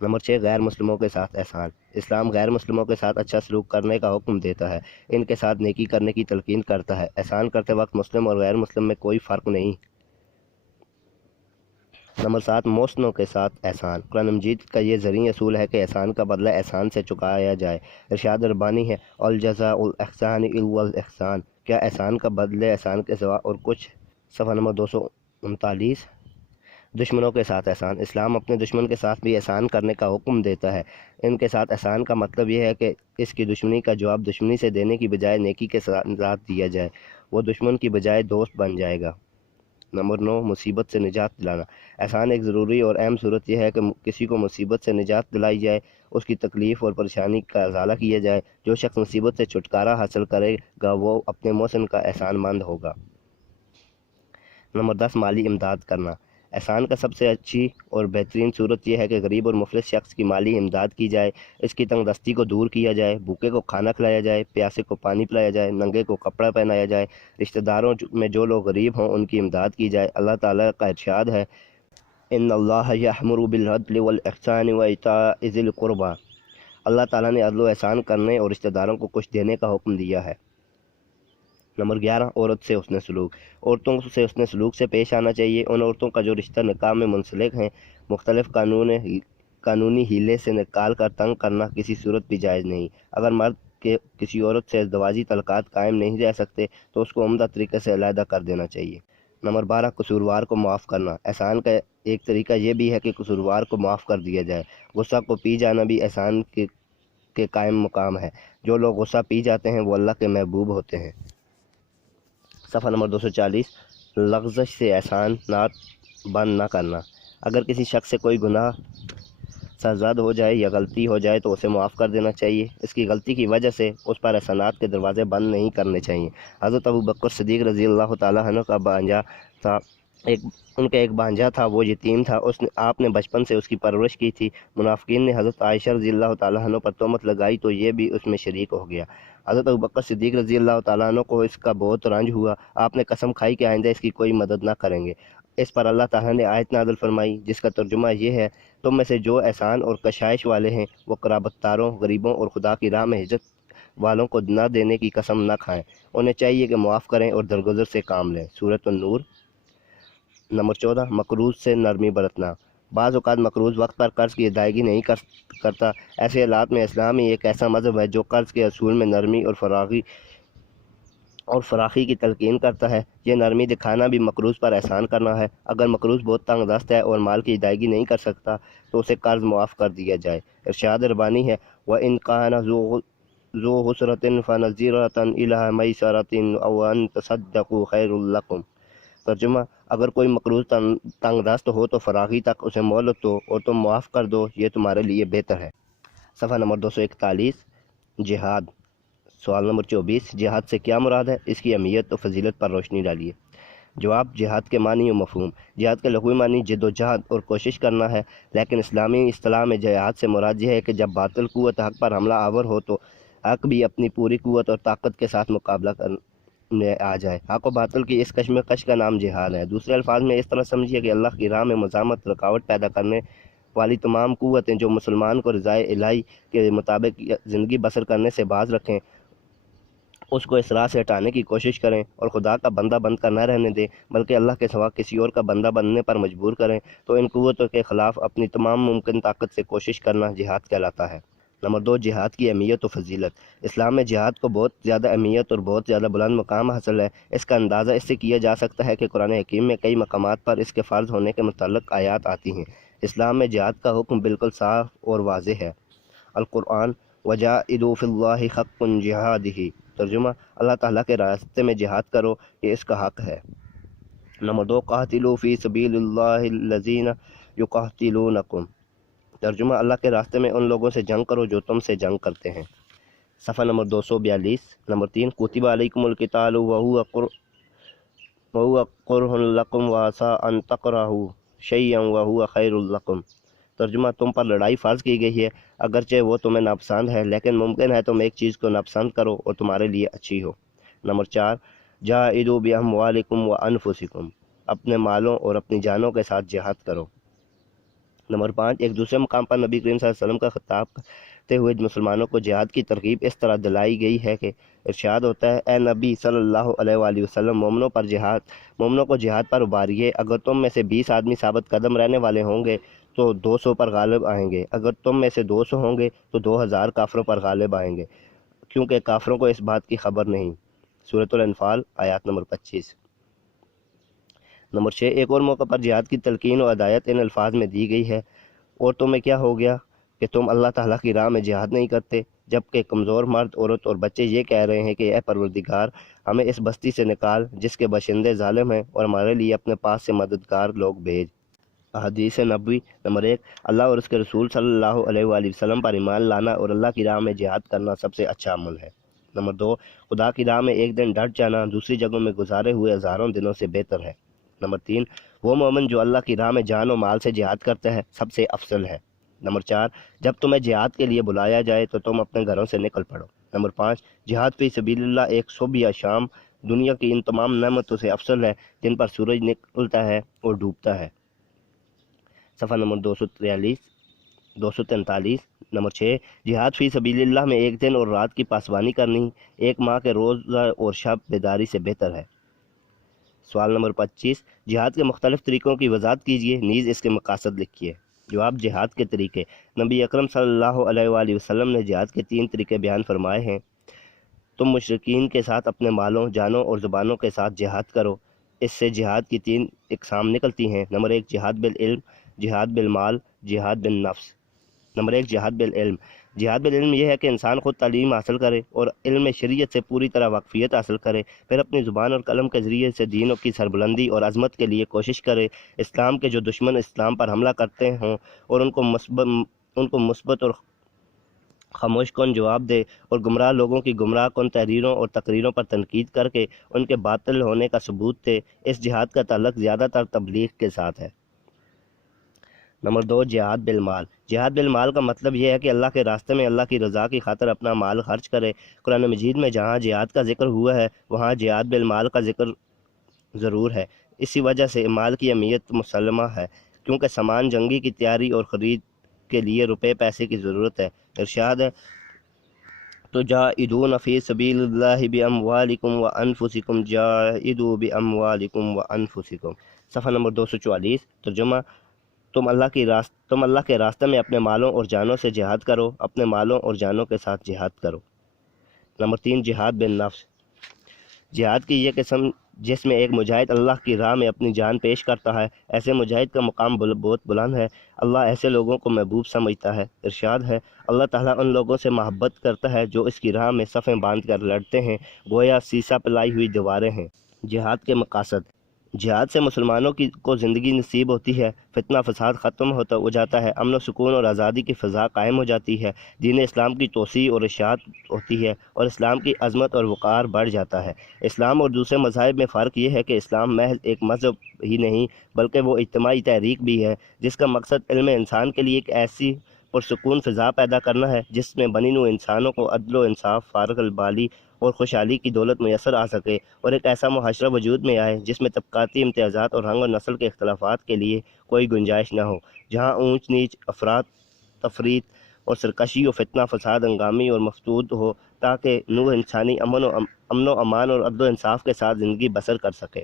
نمبر 6، غیر مسلموں کے ساتھ احسان۔ اسلام غیر مسلموں کے ساتھ اچھا سلوک کرنے کا حکم دیتا ہے، ان کے ساتھ نیکی کرنے کی تلقین کرتا ہے۔ احسان کرتے وقت مسلم اور غیر مسلم میں کوئی فرق نہیں۔ نمبر 7، محسنوں کے ساتھ احسان۔ قرآن مجید کا یہ زرعی اصول ہے کہ احسان کا بدلہ احسان سے چکایا جائے۔ ارشاد ربانی ہے، الجزاء الاحسان الا الاحسان، کیا احسان کا بدلے احسان کے سوا اور کچھ؟ صفحہ نمبر 239، دشمنوں کے ساتھ احسان۔ اسلام اپنے دشمن کے ساتھ بھی احسان کرنے کا حکم دیتا ہے۔ ان کے ساتھ احسان کا مطلب یہ ہے کہ اس کی دشمنی کا جواب دشمنی سے دینے کی بجائے نیکی کے ساتھ دیا جائے، وہ دشمن کی بجائے دوست بن جائے گا۔ نمبر 9، مصیبت سے نجات دلانا۔ احسان ایک ضروری اور اہم صورت یہ ہے کہ کسی کو مصیبت سے نجات دلائی جائے، اس کی تکلیف اور پریشانی کا ازالہ کیا جائے۔ جو شخص مصیبت سے چھٹکارا حاصل کرے گا وہ اپنے محسن کا احسان مند ہوگا۔ نمبر 10، مالی امداد کرنا۔ احسان کا سب سے اچھی اور بہترین صورت یہ ہے کہ غریب اور مفلس شخص کی مالی امداد کی جائے، اس کی تنگ دستی کو دور کیا جائے، بھوکے کو کھانا کھلایا جائے، پیاسے کو پانی پلایا جائے، ننگے کو کپڑا پہنایا جائے، رشتہ داروں میں جو لوگ غریب ہوں ان کی امداد کی جائے۔ اللہ تعالیٰ کا ارشاد ہے، ان اللہ یأمر بالعدل والاحسان وایتاء ذی القربی، اللہ تعالیٰ نے عدل و احسان کرنے اور رشتہ داروں کو کچھ دینے کا حکم دیا ہے۔ نمبر 11، عورت سے حسن سلوک، عورتوں سے حسن سلوک سے پیش آنا چاہیے۔ ان عورتوں کا جو رشتہ نکاح میں منسلک ہیں، مختلف قانونی ہیلے سے نکال کر تنگ کرنا کسی صورت بھی جائز نہیں۔ اگر مرد کے کسی عورت سے ازدواجی تعلقات قائم نہیں رہ سکتے تو اس کو عمدہ طریقے سے علیحدہ کر دینا چاہیے۔ نمبر 12، قصوروار کو معاف کرنا، احسان کا ایک طریقہ یہ بھی ہے کہ قصوروار کو معاف کر دیا جائے۔ غصہ کو پی جانا بھی احسان کے قائم مقام ہے۔ جو لوگ غصہ پی جاتے ہیں وہ اللہ کے محبوب ہوتے ہیں۔ صفحہ نمبر 240، لغزش سے احسانات بند نہ کرنا، اگر کسی شخص سے کوئی گناہ سرزد ہو جائے یا غلطی ہو جائے تو اسے معاف کر دینا چاہیے۔ اس کی غلطی کی وجہ سے اس پر احسانات کے دروازے بند نہیں کرنے چاہیے۔ حضرت ابوبکر صدیق رضی اللہ تعالیٰ عنہ کا بھانجا تھا، ان کا ایک بھانجا تھا، وہ یتیم تھا، آپ نے بچپن سے اس کی پرورش کی تھی۔ منافقین نے حضرت عائشہ رضی اللہ تعالیٰ عنہ پر تہمت لگائی تو یہ بھی اس میں شریک ہو گیا۔ حضرت ابوبکر صدیق رضی اللہ تعالیٰ عنہ کو اس کا بہت رنج ہوا۔ آپ نے قسم کھائی کہ آئندہ اس کی کوئی مدد نہ کریں گے۔ اس پر اللہ تعالیٰ نے آیت نازل فرمائی جس کا ترجمہ یہ ہے، تم میں سے جو احسان اور کشائش والے ہیں وہ قرابت داروں، غریبوں اور خدا کی راہ میں ہجرت والوں کو نہ دینے کی قسم نہ کھائیں، انہیں چاہیے کہ معاف کریں اور درگزر سے کام لیں۔ سورۃ النور۔ نمبر 14، مقروض سے نرمی برتنا، بعض اوقات مقروض وقت پر قرض کی ادائیگی نہیں کرتا۔ ایسے حالات میں اسلام ہی ایک ایسا مذہب ہے جو قرض کے اصول میں نرمی اور فراخی کی تلقین کرتا ہے۔ یہ نرمی دکھانا بھی مقروض پر احسان کرنا ہے۔ اگر مقروض بہت تنگ دست ہے اور مال کی ادائیگی نہیں کر سکتا تو اسے قرض معاف کر دیا جائے۔ ارشاد ربانی ہے، وَإِنْ كَانَ ذُو عُسْرَةٍ فَنَظِرَةٌ إِلَىٰ مَيْسَرَةٍ أَوْ أَن تَصَدَّقُوا خَيْرٌ لَكُمْ۔ ترجمہ، اگر کوئی مقروض تنگ دست ہو تو فراخی تک اسے مہلت دو اور تم معاف کر دو، یہ تمہارے لیے بہتر ہے۔ صفحہ نمبر 241، جہاد۔ سوال نمبر 24، جہاد سے کیا مراد ہے؟ اس کی اہمیت و فضیلت پر روشنی ڈالیے۔ جواب، جہاد کے معنی و مفہوم۔ جہاد کے لغوی معنی جد و جہد اور کوشش کرنا ہے، لیکن اسلامی اصطلاح میں جہاد سے مراد یہ ہے کہ جب باطل قوت حق پر حملہ آور ہو تو حق بھی اپنی پوری قوت اور طاقت کے ساتھ مقابلہ کرنے آ جائے۔ حق و باطل کی اس کشمکش کا نام جہاد ہے۔ دوسرے الفاظ میں اس طرح سمجھیے کہ اللہ کی راہ میں مزاحمت، رکاوٹ پیدا کرنے والی تمام قوتیں جو مسلمان کو رضائے الہی کے مطابق زندگی بسر کرنے سے باز رکھیں، اس کو اس راہ سے ہٹانے کی کوشش کریں اور خدا کا بندہ بن کر نہ رہنے دیں بلکہ اللہ کے سوا کسی اور کا بندہ بننے پر مجبور کریں، تو ان قوتوں کے خلاف اپنی تمام ممکن طاقت سے کوشش کرنا جہاد کہلاتا ہے۔ نمبر 2، جہاد کی اہمیت و فضیلت۔ اسلام میں جہاد کو بہت زیادہ اہمیت اور بہت زیادہ بلند مقام حاصل ہے۔ اس کا اندازہ اس سے کیا جا سکتا ہے کہ قرآن حکیم میں کئی مقامات پر اس کے فرض ہونے کے متعلق آیات آتی ہیں۔ اسلام میں جہاد کا حکم بالکل صاف اور واضح ہے۔ القرآن، وَجَاهِدُوا فِي اللَّهِ حَقٌّ جِهَادِهِ۔ ترجمہ، اللہ تعالیٰ کے راستے میں جہاد کرو، یہ اس کا حق ہے۔ نمبر 2، قاتلوا فی سبیل اللہ الذین یقاتلونکم۔ ترجمہ، اللہ کے راستے میں ان لوگوں سے جنگ کرو جو تم سے جنگ کرتے ہیں۔ صفحہ نمبر 242۔ نمبر 3، کتب علیکم القتال وہو کرہ لکم وعسیٰ ان تکرہوا شیئا وہو خیر لکم۔ ترجمہ، تم پر لڑائی فرض کی گئی ہے اگرچہ وہ تمہیں ناپسند ہے، لیکن ممکن ہے تم ایک چیز کو ناپسند کرو اور تمہارے لیے اچھی ہو۔ نمبر 4، جاہدوا باموالکم وانفسکم۔ اپنے مالوں اور اپنی جانوں کے ساتھ جہاد کرو۔ نمبر 5، ایک دوسرے مقام پر نبی کریم صلی اللہ علیہ وسلم کا خطاب کرتے ہوئے مسلمانوں کو جہاد کی ترغیب اس طرح دلائی گئی ہے کہ ارشاد ہوتا ہے، اے نبی صلی اللہ علیہ وآلہ وسلم، مومنوں کو جہاد پر ابھاریے۔ اگر تم میں سے 20 آدمی ثابت قدم رہنے والے ہوں گے تو 200 پر غالب آئیں گے، اگر تم میں سے 200 ہوں گے تو 2000 کافروں پر غالب آئیں گے، کیونکہ کافروں کو اس بات کی خبر نہیں۔ سورۃ الانفال، آیات نمبر 25۔ نمبر 6، ایک اور موقع پر جہاد کی تلقین و ہدایت ان الفاظ میں دی گئی ہے، اور تمہیں کیا ہو گیا کہ تم اللہ تعالیٰ کی راہ میں جہاد نہیں کرتے، جبکہ کمزور مرد، عورت اور بچے یہ کہہ رہے ہیں کہ اے پروردگار، ہمیں اس بستی سے نکال جس کے باشندے ظالم ہیں، اور ہمارے لیے اپنے پاس سے مددگار لوگ بھیج۔ احادیث نبوی۔ نمبر 1، اللہ اور اس کے رسول صلی اللہ علیہ وآلہ وسلم پر ایمان لانا اور اللہ کی راہ میں جہاد کرنا سب سے اچھا عمل ہے۔ نمبر 2، خدا کی راہ میں ایک دن ڈٹ جانا دوسری جگہوں میں گزارے ہوئے ہزاروں دنوں سے بہتر ہے۔ نمبر 3، وہ مومن جو اللہ کی راہ میں جان و مال سے جہاد کرتا ہے سب سے افضل ہے۔ نمبر 4، جب تمہیں جہاد کے لیے بلایا جائے تو تم اپنے گھروں سے نکل پڑو۔ نمبر 5، جہاد فی سبیل اللہ ایک صبح یا شام دنیا کی ان تمام نعمتوں سے افضل ہے جن پر سورج نکلتا ہے اور ڈوبتا ہے۔ صفحہ نمبر 243 نمبر 6 جہاد فی سبیل اللہ میں ایک دن اور رات کی پاسبانی کرنی ایک ماہ کے روزہ اور شب بیداری سے بہتر ہے۔ سوال نمبر 25 جہاد کے مختلف طریقوں کی وضاحت کیجیے، نیز اس کے مقاصد لکھیے۔ جواب: جہاد کے طریقے۔ نبی اکرم صلی اللہ علیہ وآلہ وسلم نے جہاد کے 3 طریقے بیان فرمائے ہیں۔ تم مشرکین کے ساتھ اپنے مالوں، جانوں اور زبانوں کے ساتھ جہاد کرو۔ اس سے جہاد کی 3 اقسام نکلتی ہیں۔ نمبر 1 جہاد بالعلم، جہاد بالمال، جہاد بالنفس۔ نمبر 1 جہاد بالعلم۔ جہاد بالعلم یہ ہے کہ انسان خود تعلیم حاصل کرے اور علم شریعت سے پوری طرح واقفیت حاصل کرے، پھر اپنی زبان اور قلم کے ذریعے سے دین کی سربلندی اور عظمت کے لیے کوشش کرے۔ اسلام کے جو دشمن اسلام پر حملہ کرتے ہوں اور ان کو مثبت اور خاموش کن جواب دے، اور گمراہ لوگوں کی گمراہ کن تحریروں اور تقریروں پر تنقید کر کے ان کے باطل ہونے کا ثبوت دے۔ اس جہاد کا تعلق زیادہ تر تبلیغ کے ساتھ ہے۔ نمبر 2 جہاد بالمال۔ جہاد بالمال کا مطلب یہ ہے کہ اللہ کے راستے میں اللہ کی رضا کی خاطر اپنا مال خرچ کرے۔ قرآن مجید میں جہاں جہاد کا ذکر ہوا ہے وہاں جہاد بالمال کا ذکر ضرور ہے۔ اسی وجہ سے مال کی اہمیت مسلمہ ہے، کیونکہ سامان جنگی کی تیاری اور خرید کے لیے روپے پیسے کی ضرورت ہے۔ ارشاد ہے تجاہدون فی سبیل اللہ باموالکم وانفسکم جاہدوا باموالکم وانفسکم۔ صفحہ نمبر 244 ترجمہ: تم اللہ کے راستے میں اپنے مالوں اور جانوں سے جہاد کرو، اپنے مالوں اور جانوں کے ساتھ جہاد کرو۔ نمبر 3 جہاد بالنفس۔ جہاد کی یہ قسم جس میں ایک مجاہد اللہ کی راہ میں اپنی جان پیش کرتا ہے، ایسے مجاہد کا مقام بہت بلند ہے۔ اللہ ایسے لوگوں کو محبوب سمجھتا ہے۔ ارشاد ہے اللہ تعالیٰ ان لوگوں سے محبت کرتا ہے جو اس کی راہ میں صفیں باندھ کر لڑتے ہیں، گویا سیسا پلائی ہوئی دیواریں ہیں۔ جہاد کے مقاصد۔ جہاد سے مسلمانوں کو زندگی نصیب ہوتی ہے، فتنہ فساد ختم ہو جاتا ہے، امن و سکون اور آزادی کی فضا قائم ہو جاتی ہے، دین اسلام کی توسیع اور اشاعت ہوتی ہے اور اسلام کی عظمت اور وقار بڑھ جاتا ہے۔ اسلام اور دوسرے مذاہب میں فرق یہ ہے کہ اسلام محض ایک مذہب ہی نہیں بلکہ وہ اجتماعی تحریک بھی ہے، جس کا مقصد علم انسان کے لیے ایک ایسی پرسکون فضا پیدا کرنا ہے جس میں بنی نوع انسانوں کو عدل و انصاف، فارغ البالی اور خوشحالی کی دولت میسر آ سکے، اور ایک ایسا معاشرہ وجود میں آئے جس میں طبقاتی امتیازات اور رنگ و نسل کے اختلافات کے لیے کوئی گنجائش نہ ہو، جہاں اونچ نیچ، افراط تفریط اور سرکشی و فتنہ فساد ہنگامی اور مفتود ہو، تاکہ نوع انسانی امن و امان اور عدل و انصاف کے ساتھ زندگی بسر کر سکے۔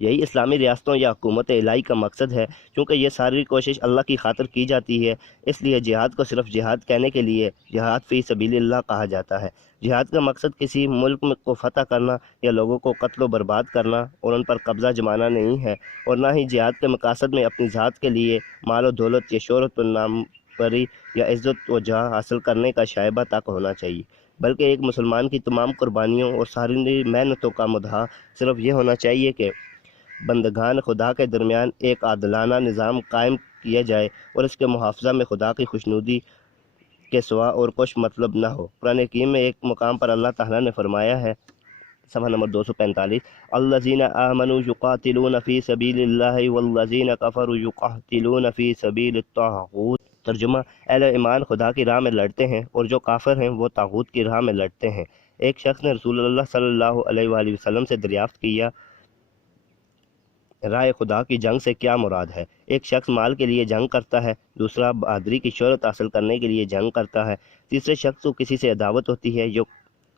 یہی اسلامی ریاستوں یا حکومت الہی کا مقصد ہے۔ چونکہ یہ ساری کوشش اللہ کی خاطر کی جاتی ہے، اس لیے جہاد کو صرف جہاد کہنے کے لیے جہاد فی سبیل اللہ کہا جاتا ہے۔ جہاد کا مقصد کسی ملک کو فتح کرنا یا لوگوں کو قتل و برباد کرنا اور ان پر قبضہ جمانا نہیں ہے، اور نہ ہی جہاد کے مقاصد میں اپنی ذات کے لیے مال و دولت یا شہرت و ناموری یا عزت و جاہ حاصل کرنے کا شائبہ تک ہونا چاہیے، بلکہ ایک مسلمان کی تمام قربانیوں اور ساری محنتوں کا مدعا صرف یہ ہونا چاہیے کہ بندگان خدا کے درمیان ایک عادلانہ نظام قائم کیا جائے اور اس کے محافظہ میں خدا کی خوشنودی کے سوا اور کچھ مطلب نہ ہو۔ قرآن حکیم میں ایک مقام پر اللہ تعالیٰ نے فرمایا ہے، صفحہ نمبر 245 الذین آمنوا یقاتلون فی سبیل اللہ والذین کفروا یقاتلون فی سبیل الطاغوت۔ ترجمہ: اہل ایمان خدا کی راہ میں لڑتے ہیں اور جو کافر ہیں وہ طاغوت کی راہ میں لڑتے ہیں۔ ایک شخص نے رسول اللہ صلی اللہ علیہ وآلہ وسلم سے دریافت کیا، راہ خدا کی جنگ سے کیا مراد ہے؟ ایک شخص مال کے لیے جنگ کرتا ہے، دوسرا بہادری کی شہرت حاصل کرنے کے لیے جنگ کرتا ہے، تیسرے شخص کو کسی سے عداوت ہوتی ہے یا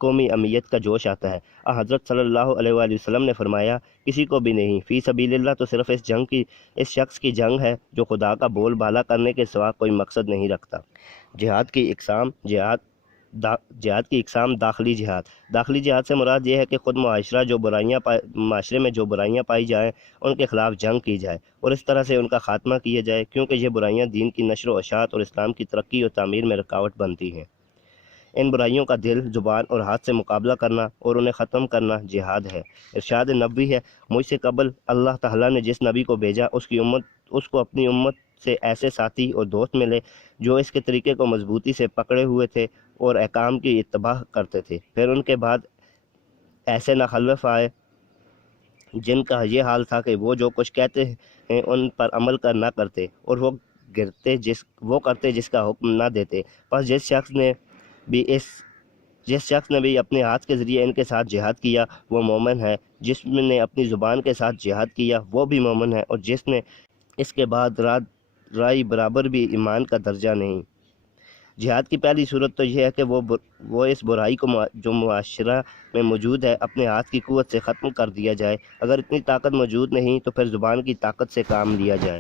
قومی امیت کا جوش آتا ہے۔ حضرت صلی اللہ علیہ وآلہ وسلم نے فرمایا، کسی کو بھی نہیں، فی سبیل اللہ تو صرف اس شخص کی جنگ ہے جو خدا کا بول بالا کرنے کے سوا کوئی مقصد نہیں رکھتا۔ جہاد کی اقسام۔ جہاد کی اقسام۔ داخلی جہاد۔ داخلی جہاد سے مراد یہ ہے کہ خود معاشرے میں جو برائیاں پائی جائیں ان کے خلاف جنگ کی جائے اور اس طرح سے ان کا خاتمہ کیا جائے، کیونکہ یہ برائیاں دین کی نشر و اشاعت اور اسلام کی ترقی اور تعمیر میں رکاوٹ بنتی ہیں۔ ان برائیوں کا دل، زبان اور ہاتھ سے مقابلہ کرنا اور انہیں ختم کرنا جہاد ہے۔ ارشاد نبوی ہے، مجھ سے قبل اللہ تعالیٰ نے جس نبی کو بھیجا اس کو اپنی امت سے ایسے ساتھی اور دوست ملے جو اس کے طریقے کو مضبوطی سے پکڑے ہوئے تھے اور احکام کی اتباع کرتے تھے۔ پھر ان کے بعد ایسے ناخلف آئے جن کا یہ حال تھا کہ وہ جو کچھ کہتے ہیں ان پر عمل نہ کرتے اور وہ کرتے جس کا حکم نہ دیتے۔ پس جس شخص نے بھی اپنے ہاتھ کے ذریعے ان کے ساتھ جہاد کیا وہ مومن ہے، جس نے اپنی زبان کے ساتھ جہاد کیا وہ بھی مومن ہے، اور جس نے اس کے بعد رائے برابر بھی ایمان کا درجہ نہیں۔ جہاد کی پہلی صورت تو یہ ہے کہ وہ اس برائی کو جو معاشرہ میں موجود ہے اپنے ہاتھ کی قوت سے ختم کر دیا جائے۔ اگر اتنی طاقت موجود نہیں تو پھر زبان کی طاقت سے کام لیا جائے۔